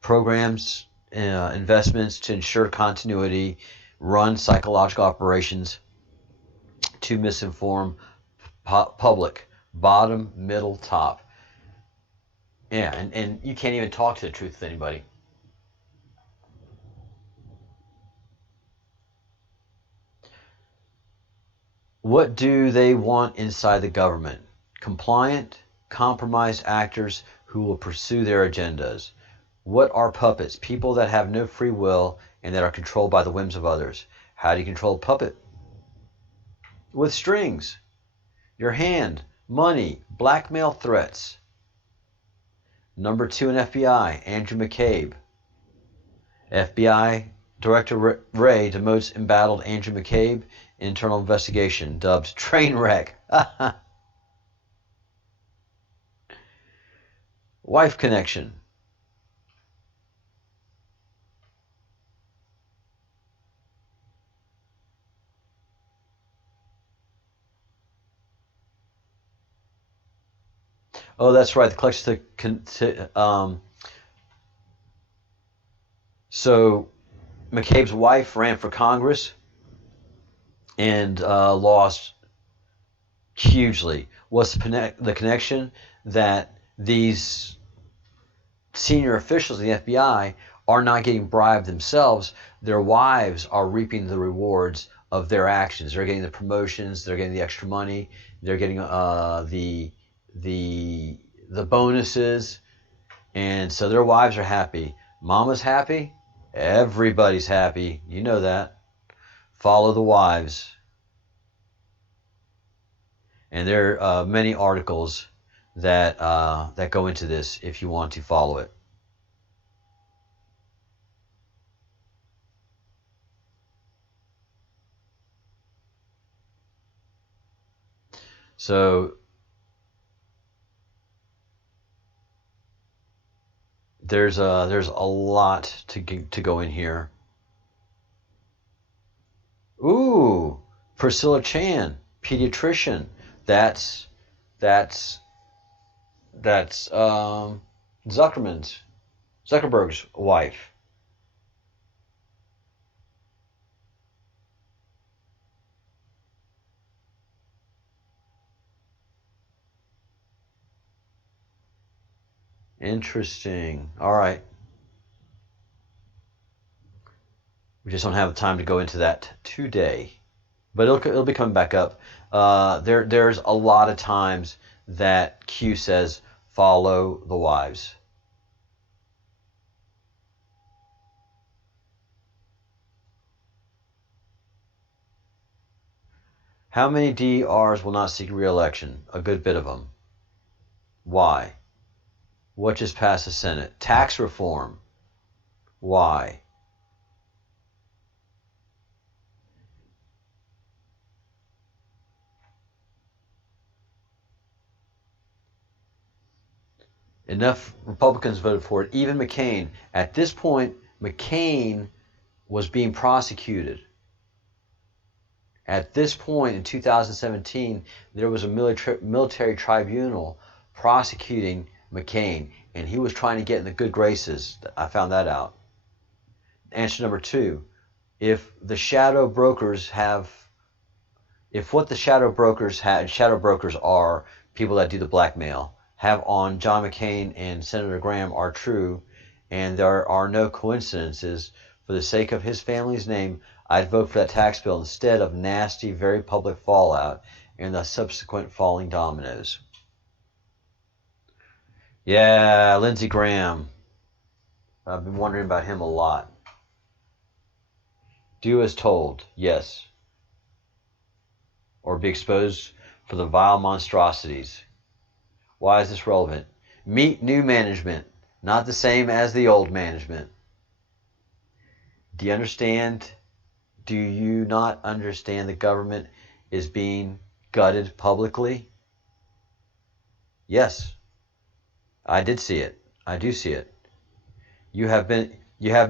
programs, investments to ensure continuity, run psychological operations to misinform public, bottom, middle, top. Yeah, and you can't even talk to the truth with anybody. What do they want inside the government? Compliant, compromised actors who will pursue their agendas. What are puppets? People that have no free will and that are controlled by the whims of others. How do you control a puppet? With strings. Your hand, money, blackmail threats. Number 2 in FBI, Andrew McCabe. FBI Director Ray demotes embattled Andrew McCabe. Internal investigation dubbed train wreck. Wife connection. Oh, that's right. The collection so McCabe's wife ran for Congress and lost hugely. What's the connection? That these senior officials of the FBI are not getting bribed themselves. Their wives are reaping the rewards of their actions. They're getting the promotions. They're getting the extra money. They're getting the bonuses, and so their wives are happy. Mama's happy. Everybody's happy. You know that. Follow the wives. And there are many articles that that go into this if you want to follow it. So there's a lot to go in here. Ooh, Priscilla Chan, pediatrician. That's Zuckerberg's wife. Interesting. All right. We just don't have the time to go into that today, but it'll be coming back up. There's a lot of times that Q says follow the wives. How many DRs will not seek re-election? A good bit of them. Why? What just passed the Senate? Tax reform. Why? Enough Republicans voted for it. Even McCain. At this point, McCain was being prosecuted. At this point in 2017, there was a military tribunal prosecuting McCain, and he was trying to get in the good graces. I found that out. Answer number 2: if the shadow brokers what the shadow brokers are people that do the blackmail, have on John McCain and Senator Graham are true, and there are no coincidences, for the sake of his family's name, I'd vote for that tax bill instead of nasty, very public fallout and the subsequent falling dominoes. Yeah, Lindsey Graham. I've been wondering about him a lot. Do as told, yes. Or be exposed for the vile monstrosities. Why is this relevant? Meet new management, not the same as the old management. Do you understand? Do you not understand the government is being gutted publicly? Yes. I did see it. I do see it. You have me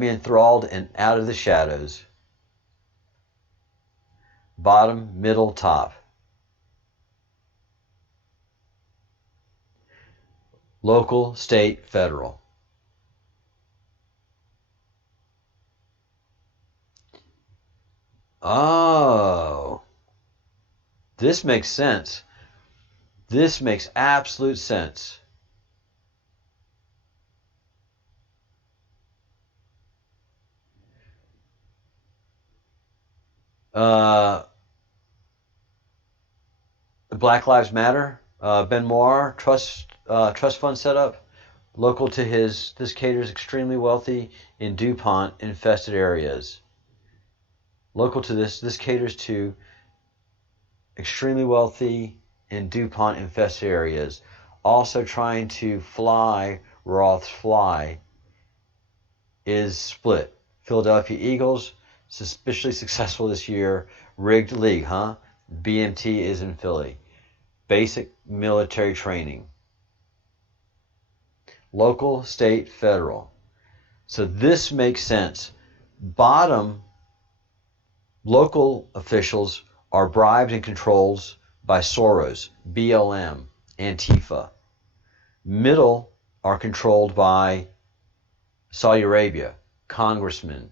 enthralled and out of the shadows. Bottom, middle, top. Local, state, federal. Oh, this makes sense. This makes absolute sense. Black Lives Matter. Ben Moore, trust trust fund setup. Local to his, this caters extremely wealthy in DuPont infested areas. Local to this caters to extremely wealthy in DuPont infested areas. Also trying to fly Roth's fly is split. Philadelphia Eagles, suspiciously successful this year. Rigged league, huh? BMT is in Philly. Basic military training. Local, state, federal. So this makes sense. Bottom, local officials are bribed and controlled by Soros, BLM, Antifa. Middle are controlled by Saudi Arabia, congressmen,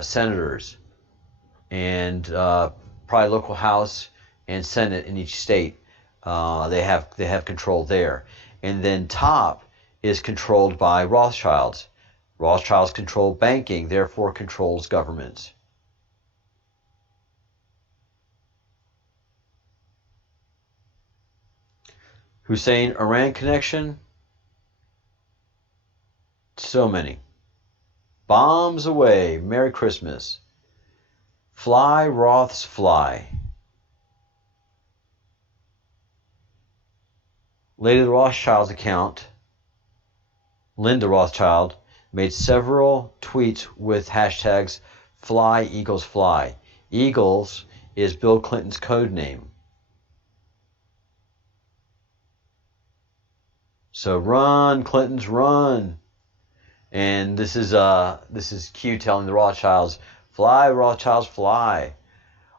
senators, and probably local House and Senate in each state. They have control there. And then top is controlled by Rothschilds. Rothschilds control banking, therefore controls governments. Hussein Iran connection. So many. Bombs away. Merry Christmas. Fly Roth's fly. Lady Rothschild's account, Linda Rothschild, made several tweets with hashtags Fly Eagles Fly. Eagles is Bill Clinton's code name. So run, Clintons, run. And this is Q telling the Rothschilds, fly, Rothschilds, fly.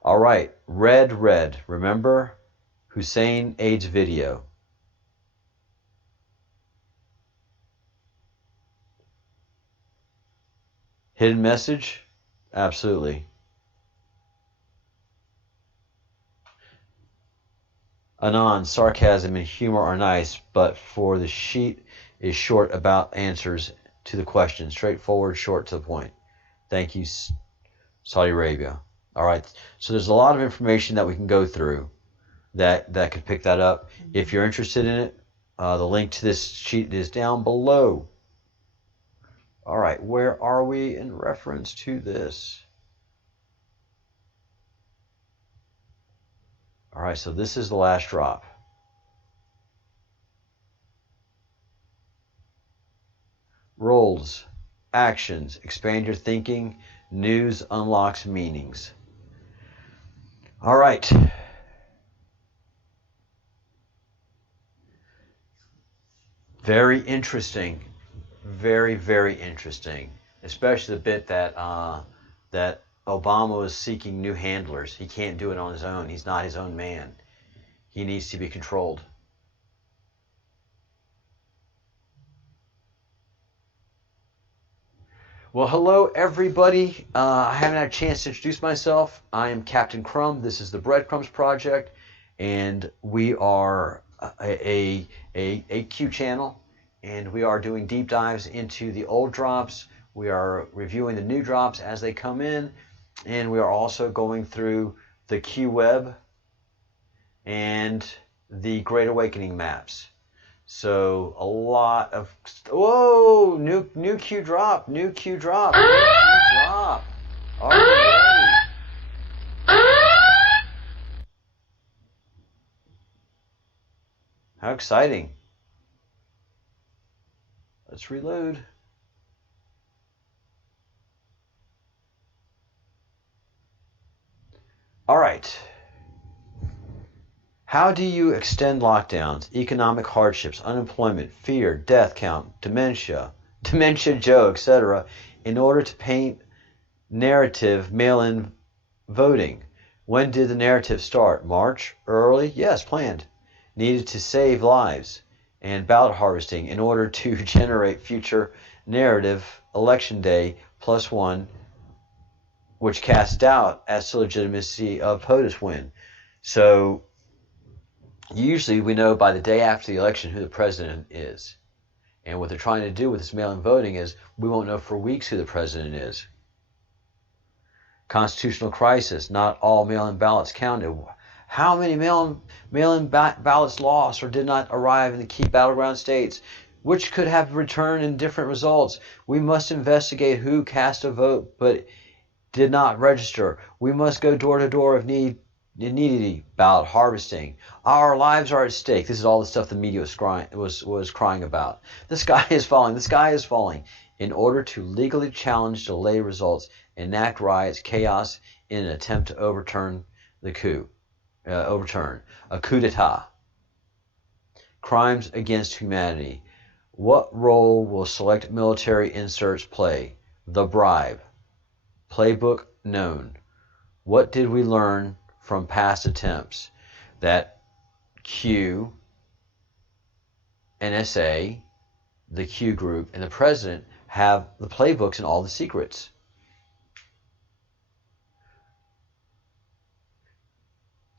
All right, red. Remember Hussein AIDS video. Hidden message? Absolutely. Anon, sarcasm and humor are nice, but for the sheet is short about answers to the question. Straightforward, short to the point. Thank you, Saudi Arabia. All right. So there's a lot of information that we can go through that could pick that up. If you're interested in it, the link to this sheet is down below. All right, where are we in reference to this? All right, so this is the last drop. Roles, actions, expand your thinking, news unlocks meanings. All right. Very interesting. Very, very interesting, especially the bit that that Obama was seeking new handlers. He can't do it on his own. He's not his own man. He needs to be controlled. Well, hello, everybody. I haven't had a chance to introduce myself. I am Captain Crumb. This is the Breadcrumbs Project, and we are a Q channel. And we are doing deep dives into the old drops. We are reviewing the new drops as they come in. And we are also going through the Q Web and the Great Awakening maps. So a lot of... Whoa! New Q drop. New Q drop. New Q drop. All right. How exciting. Let's reload. All right. How do you extend lockdowns, economic hardships, unemployment, fear, death count, dementia Joe, etc., in order to paint narrative mail-in voting? When did the narrative start? March? Early? Yes, planned. Needed to save lives. And ballot harvesting in order to generate future narrative election day +1, which casts doubt as to legitimacy of POTUS win. So usually we know by the day after the election who the president is. And what they're trying to do with this mail-in voting is we won't know for weeks who the president is. Constitutional crisis, not all mail-in ballots counted. How many mail-in ballots lost or did not arrive in the key battleground states, which could have returned in different results? We must investigate who cast a vote but did not register. We must go door to door if needed. Ballot harvesting. Our lives are at stake. This is all the stuff the media was crying about. The sky is falling. The sky is falling. In order to legally challenge, delay results, enact riots, chaos in an attempt to overturn the coup. Overturn a coup d'etat. Crimes against humanity. What role will select military inserts play? The bribe. Playbook known. What did we learn from past attempts? That Q, NSA, the Q group, and the president have the playbooks and all the secrets.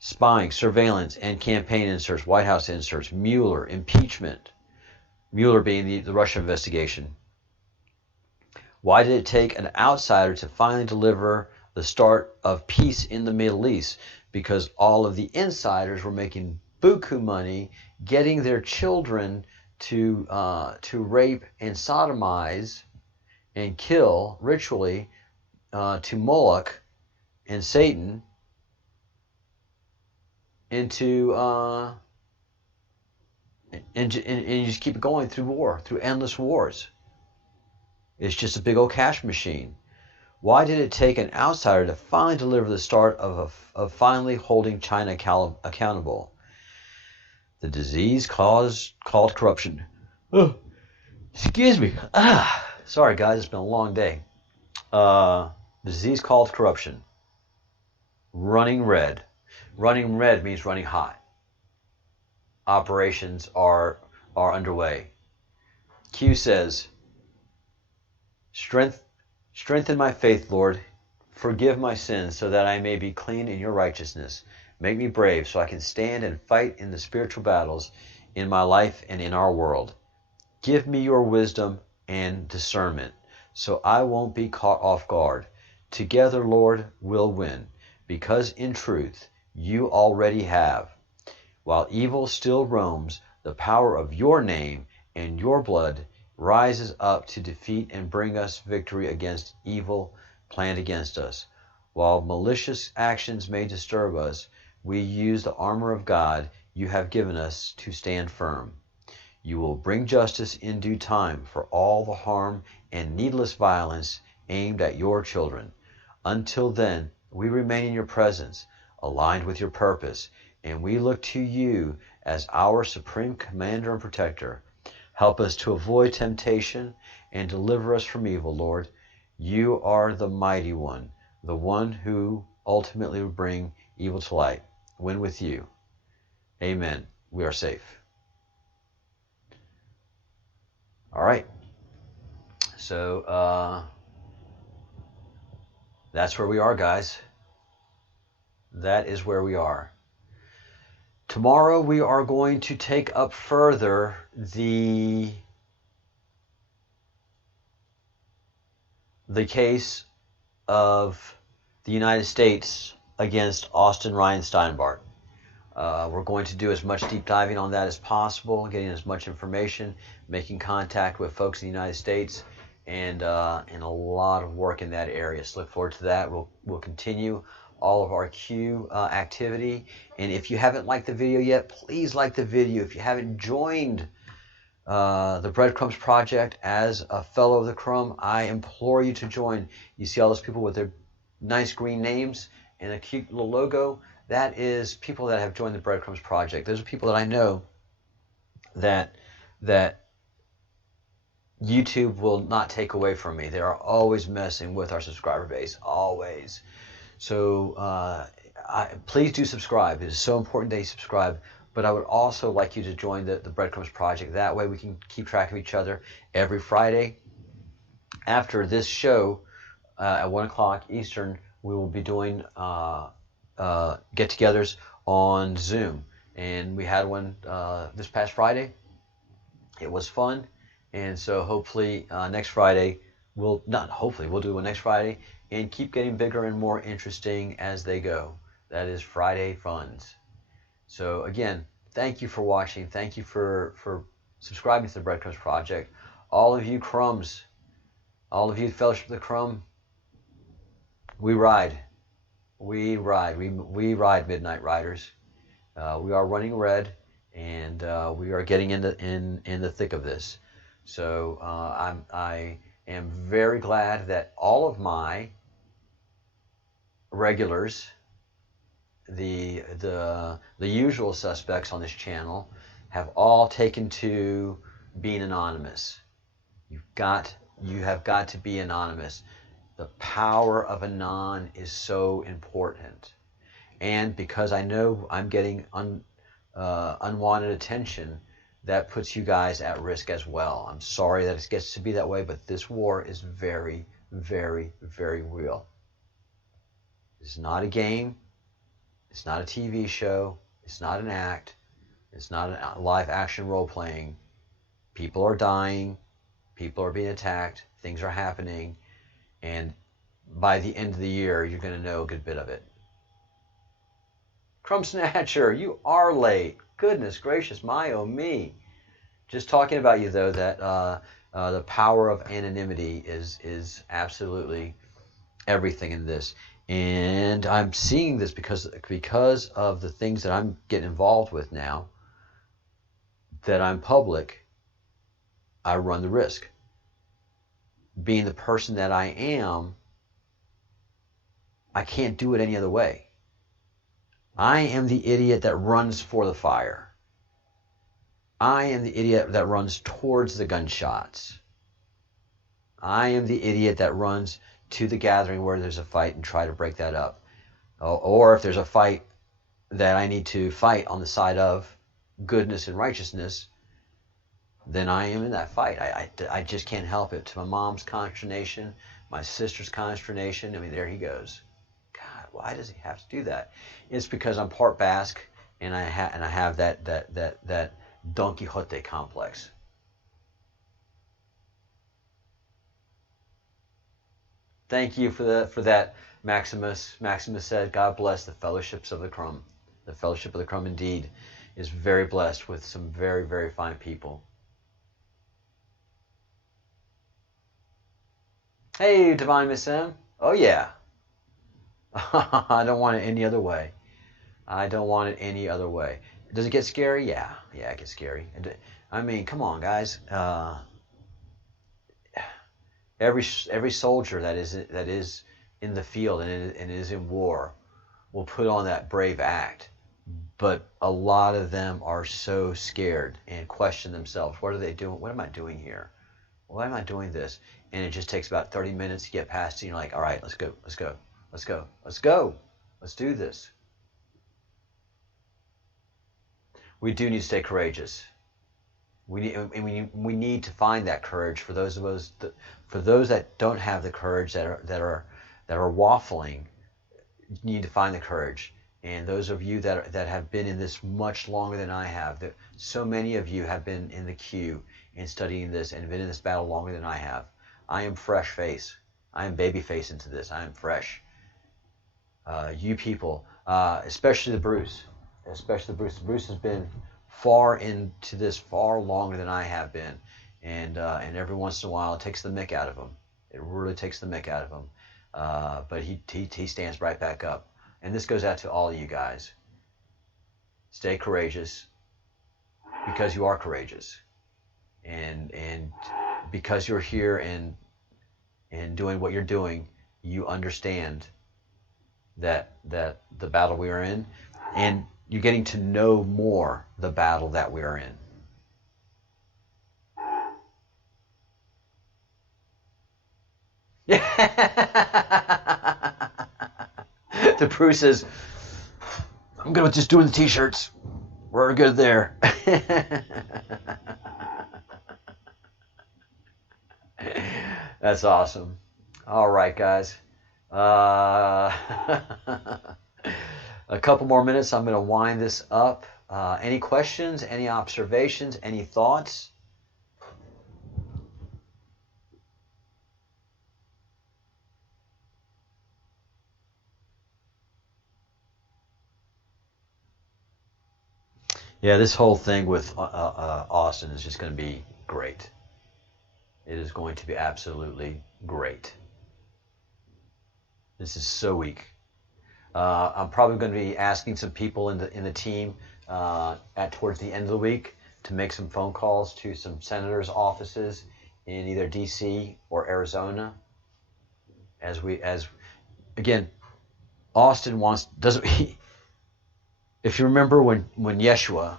Spying, surveillance, and campaign inserts, White House inserts, Mueller, impeachment. Mueller being the Russia investigation. Why did it take an outsider to finally deliver the start of peace in the Middle East? Because all of the insiders were making buku money, getting their children to rape and sodomize and kill ritually to Moloch and Satan, and you just keep it going through war, through endless wars. It's just a big old cash machine. Why did it take an outsider to finally deliver the start of finally holding China accountable? The disease called corruption. Oh, excuse me. Sorry guys, it's been a long day. The disease called corruption. Running red. Running red means running hot. Operations are underway. Q says, Strengthen my faith, Lord. Forgive my sins so that I may be clean in your righteousness. Make me brave so I can stand and fight in the spiritual battles in my life and in our world. Give me your wisdom and discernment so I won't be caught off guard. Together, Lord, we'll win, because in truth you already have. While evil still roams, the power of your name and your blood rises up to defeat and bring us victory against evil planned against us. While malicious actions may disturb us, we use the armor of God you have given us to stand firm. You will bring justice in due time for all the harm and needless violence aimed at your children. Until then, we remain in your presence, aligned with your purpose, and we look to you as our supreme commander and protector. Help us to avoid temptation and deliver us from evil, Lord. You are the mighty one, the one who ultimately will bring evil to light. Win with you. Amen. We are safe. All right. So that's where we are, guys. That is where we are. Tomorrow we are going to take up further the case of the United States against Austin Ryan Steinbart. We're going to do as much deep diving on that as possible, getting as much information, making contact with folks in the United States, and a lot of work in that area. So look forward to that. We'll continue all of our Q activity. And if you haven't liked the video yet, please like the video. If you haven't joined the Breadcrumbs Project as a fellow of the crumb, I implore you to join. You see all those people with their nice green names and a cute little logo? That is people that have joined the Breadcrumbs Project. Those are people that I know that YouTube will not take away from me. They are always messing with our subscriber base, always. So please do subscribe. It is so important that you subscribe. But I would also like you to join the Breadcrumbs Project. That way we can keep track of each other every Friday. After this show at 1 o'clock Eastern, we will be doing get-togethers on Zoom. And we had one this past Friday. It was fun. And so hopefully next Friday, we'll do one next Friday and keep getting bigger and more interesting as they go. That is Friday Funds. So again, thank you for watching. Thank you for subscribing to the Breadcrumbs Project. All of you crumbs, all of you Fellowship of the Crumb, we ride. We ride. We ride, Midnight Riders. We are running red, and we are getting in the thick of this. So I am very glad that all of my regulars, the usual suspects on this channel, have all taken to being anonymous. You have got to be anonymous. The power of anon is so important. And because I know I'm getting unwanted attention, that puts you guys at risk as well. I'm sorry that it gets to be that way, but this war is very, very, very real. It's not a game. It's not a TV show. It's not an act. It's not a live action role playing. People are dying. People are being attacked. Things are happening. And by the end of the year, you're going to know a good bit of it. Crumb Snatcher, you are late. Goodness gracious, my oh me. Just talking about you, though, that the power of anonymity is absolutely everything in this. And I'm seeing this because of the things that I'm getting involved with now, that I'm public. I run the risk. Being the person that I am, I can't do it any other way. I am the idiot that runs for the fire. I am the idiot that runs towards the gunshots. I am the idiot that runs to the gathering where there's a fight and try to break that up. Or if there's a fight that I need to fight on the side of goodness and righteousness, then I am in that fight. I just can't help it. To my mom's consternation, my sister's consternation, I mean, there he goes. God, why does he have to do that? It's because I'm part Basque, and I have that Don Quixote complex. Thank you for that, Maximus. Maximus said, God bless the Fellowships of the Crumb. The Fellowship of the Crumb indeed is very blessed with some very, very fine people. Hey, Divine Miss M. Oh, yeah. I don't want it any other way. I don't want it any other way. Does it get scary? Yeah. Yeah, it gets scary. I mean, come on, guys. Every soldier that is in the field and is in war will put on that brave act. But a lot of them are so scared and question themselves. What are they doing? What am I doing here? Why am I doing this? And it just takes about 30 minutes to get past it. And you're like, all right, let's go, let's go, let's go, let's go, let's do this. We do need to stay courageous. We need to find that courage for those of us that don't have the courage, that are waffling. You need to find the courage. And those of you that have been in this much longer than I have, that so many of you have been in the queue and studying this and been in this battle longer than I have. I am fresh face. I am baby face into this. I am fresh. You people, especially the Bruce. Bruce has been far into this far longer than I have been, and every once in a while it takes the mick out of him. It really takes the mick out of him, but he stands right back up. And this goes out to all of you guys. Stay courageous, because you are courageous, and because you're here and doing what you're doing, you understand that the battle we are in, and you're getting to know more the battle that we are in. The Bruce says, I'm good with just doing the t-shirts. We're good there. That's awesome. All right, guys. A couple more minutes. I'm going to wind this up. Any questions? Any observations? Any thoughts? Yeah, this whole thing with Austin is just going to be great. It is going to be absolutely great. This is so weak. I'm probably going to be asking some people in the team at towards the end of the week to make some phone calls to some senators' offices in either D.C. or Arizona. As again, Austin doesn't. If you remember when Yeshua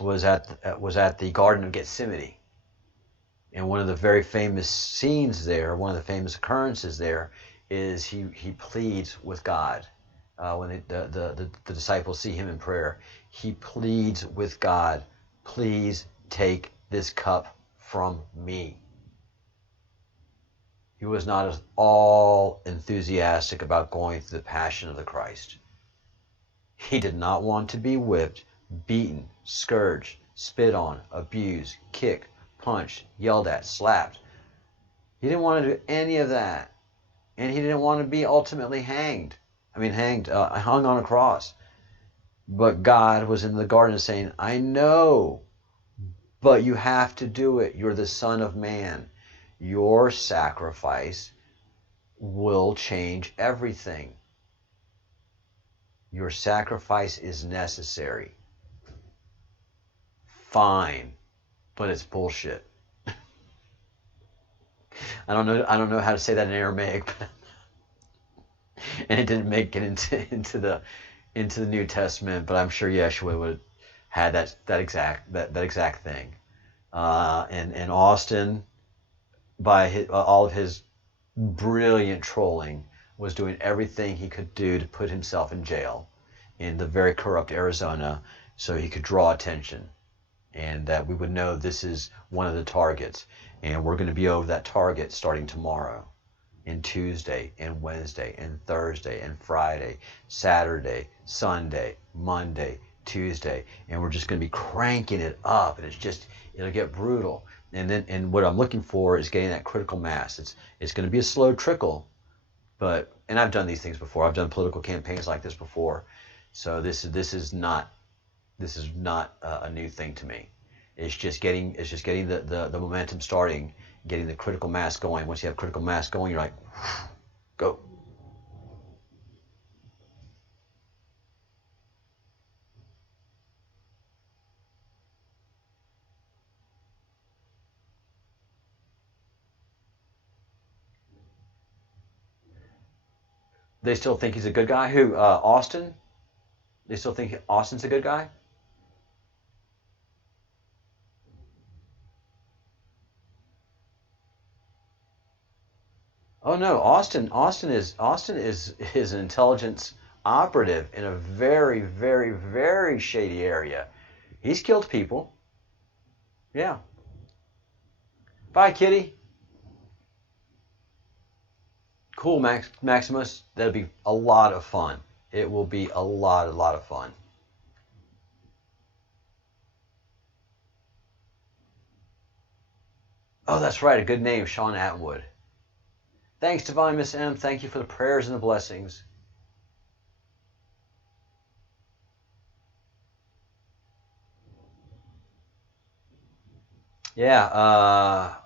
was at the Garden of Gethsemane, and one of the very famous scenes there, one of the famous occurrences there, is he pleads with God. When the disciples see him in prayer, he pleads with God, please take this cup from me. He was not at all enthusiastic about going through the passion of the Christ. He did not want to be whipped, beaten, scourged, spit on, abused, kicked, punched, yelled at, slapped. He didn't want to do any of that. And he didn't want to be ultimately hung on a cross. But God was in the garden saying, I know, but you have to do it. You're the Son of Man. Your sacrifice will change everything. Your sacrifice is necessary. Fine, but it's bullshit. I don't know how to say that in Aramaic, and it didn't make it into the New Testament, but I'm sure Yeshua would have had that exact thing. And Austin, by all of his brilliant trolling, was doing everything he could do to put himself in jail in the very corrupt Arizona so he could draw attention, and that we would know this is one of the targets, and we're going to be over that target starting tomorrow, and Tuesday, and Wednesday, and Thursday, and Friday, Saturday, Sunday, Monday, Tuesday, and we're just going to be cranking it up, and it'll get brutal. And what I'm looking for is getting that critical mass. It's going to be a slow trickle, and I've done these things before. I've done political campaigns like this before, so this is not a new thing to me. It's just getting the momentum starting, getting the critical mass going. Once you have critical mass going, you're like, go. They still think he's a good guy. Who? Austin? They still think Austin's a good guy? Oh no, Austin is an intelligence operative in a very, very, very shady area. He's killed people. Yeah. Bye, kitty. Cool, Maximus. That'll be a lot of fun. It will be a lot of fun. Oh, that's right. A good name, Sean Atwood. Thanks, Divine Miss M. Thank you for the prayers and the blessings. Yeah,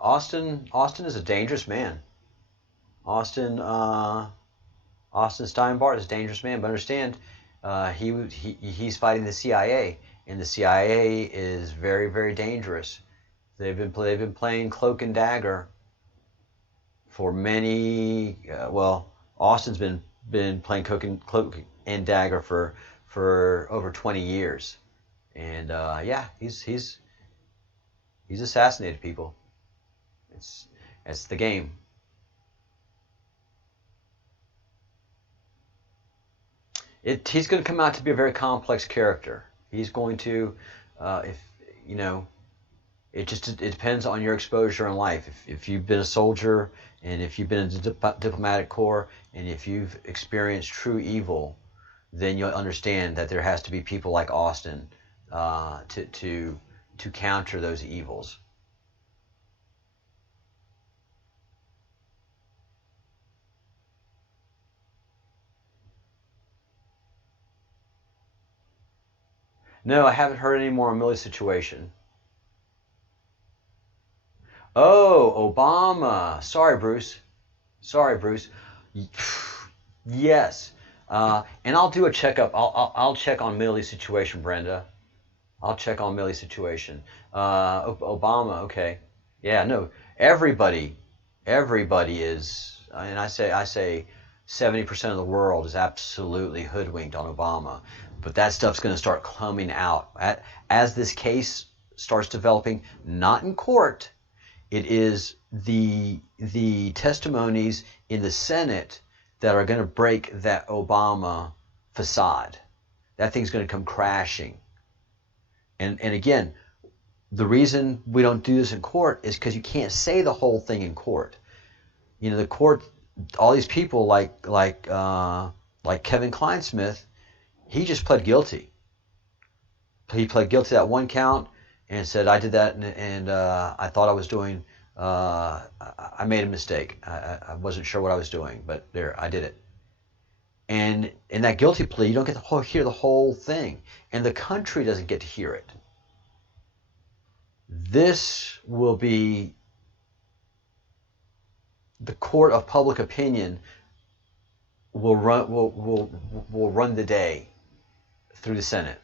Austin is a dangerous man. Austin Steinbart is a dangerous man, but understand, he's fighting the CIA, and the CIA is very, very dangerous. They've been playing cloak and dagger for many. Austin's been playing cloak and dagger for over 20 years, and he's assassinated people. It's the game. He's going to come out to be a very complex character. He's going to, if you know, it depends on your exposure in life. If you've been a soldier, and if you've been in the diplomatic corps, and if you've experienced true evil, then you'll understand that there has to be people like Austin to counter those evils. No, I haven't heard any more on Milley's situation. Oh, Obama. Sorry, Bruce. Sorry, Bruce. Yes. And I'll do a checkup. I'll check on Milley's situation, Brenda. I'll check on Milley's situation. Obama, okay. Yeah, no. Everybody is, and I say 70% of the world is absolutely hoodwinked on Obama. But that stuff's going to start coming out. As this case starts developing, not in court, it is the testimonies in the Senate that are going to break that Obama facade. That thing's going to come crashing. And again, the reason we don't do this in court is because you can't say the whole thing in court. You know, the court, all these people like Kevin Kleinsmith, he just pled guilty. He pled guilty to that one count and said, I did that and I thought I was doing, I made a mistake. I wasn't sure what I was doing, but there, I did it. And in that guilty plea, you don't get to hear the whole thing. And the country doesn't get to hear it. This will be the court of public opinion will run the day through the Senate.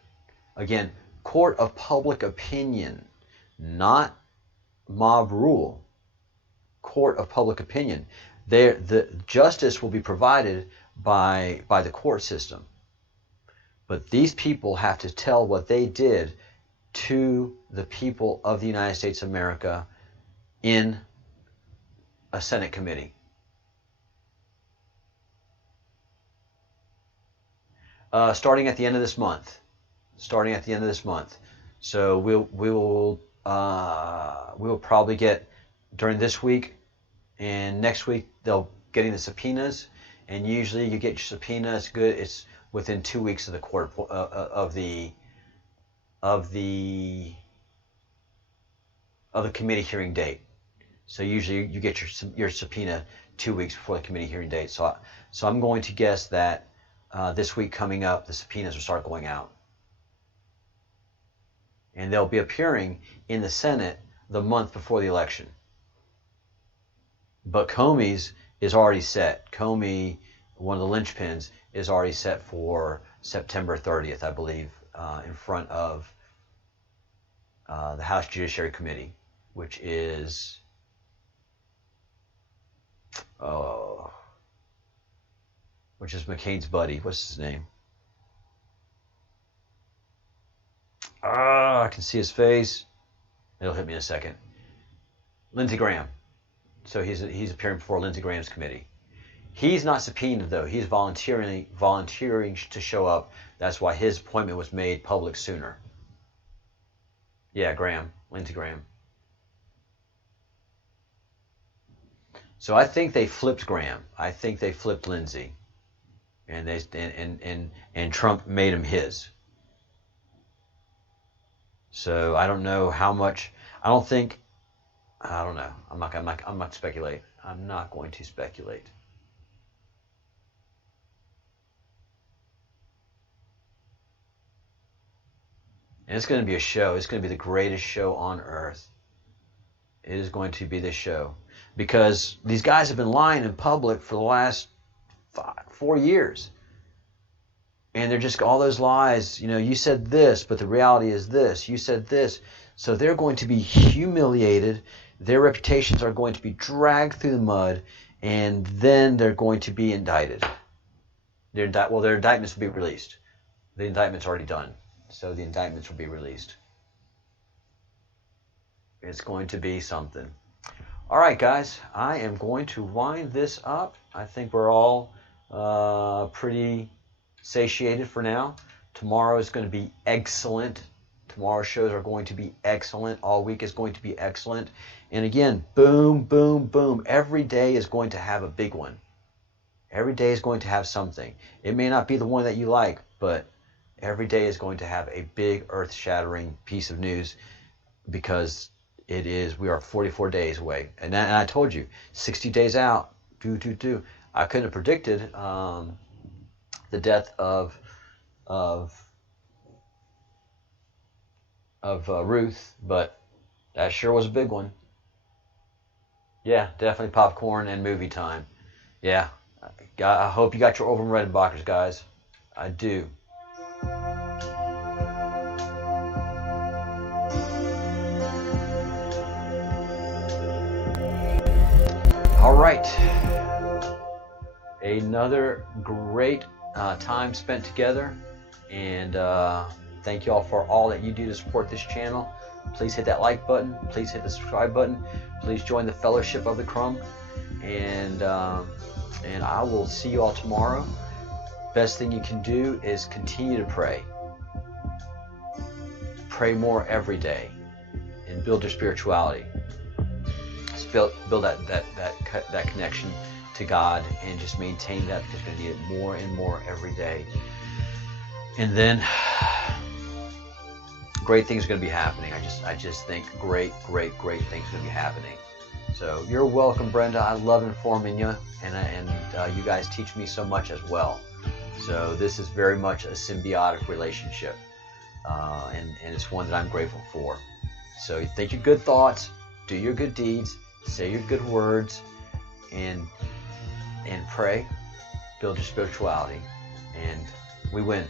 Again, court of public opinion, not mob rule. Court of public opinion. The justice will be provided by the court system. But these people have to tell what they did to the people of the United States of America in a Senate committee. Starting at the end of this month. So we will probably get during this week and next week they'll getting the subpoenas, and usually you get your subpoena. It's good. It's within 2 weeks of the court of the committee hearing date. So usually you get your subpoena 2 weeks before the committee hearing date. So I'm going to guess that this week coming up, the subpoenas will start going out. And they'll be appearing in the Senate the month before the election. But Comey's is already set. Comey, one of the linchpins, is already set for September 30th, I believe, in front of the House Judiciary Committee, which is McCain's buddy. What's his name? I can see his face. It'll hit me in a second. Lindsey Graham. So he's appearing before Lindsey Graham's committee. He's not subpoenaed though. He's volunteering to show up. That's why his appointment was made public sooner. Yeah, Lindsey Graham. So I think they flipped Graham. I think they flipped Lindsey, and Trump made him his. So I don't know how much. I don't know. I'm not speculate. I'm not going to speculate. And it's going to be a show. It's going to be the greatest show on earth. It is going to be this show. Because these guys have been lying in public for the last 4 years. And they're just all those lies. You know, you said this, but the reality is this. You said this. So they're going to be humiliated. Their reputations are going to be dragged through the mud. And then they're going to be indicted. Their indictments will be released. The indictment's already done. So the indictments will be released. It's going to be something. All right, guys. I am going to wind this up. I think we're all pretty satiated for now. Tomorrow is going to be excellent. Tomorrow's shows are going to be excellent. All week is going to be excellent. And again, boom, boom, boom. Every day is going to have a big one. Every day is going to have something. It may not be the one that you like, but every day is going to have a big earth-shattering piece of news, because we are 44 days away. And I told you, 60 days out, I couldn't have predicted the death of Ruth, but that sure was a big one. Yeah, definitely popcorn and movie time. Yeah, I hope you got your oven red boxers, guys. I do. All right. Another great time spent together, and thank you all for all that you do to support this channel. Please hit that like button. Please hit the subscribe button. Please join the fellowship of the crumb, and I will see you all tomorrow. Best thing you can do is continue to pray. Pray more every day, and build your spirituality. Build that connection to God, and just maintain that, because you're going to need it more and more every day. And then great things are going to be happening. I just think great things are going to be happening. So you're welcome, Brenda. I love informing you, and you guys teach me so much as well. So this is very much a symbiotic relationship, and it's one that I'm grateful for. So think your good thoughts, do your good deeds, say your good words, and pray, build your spirituality, and we win.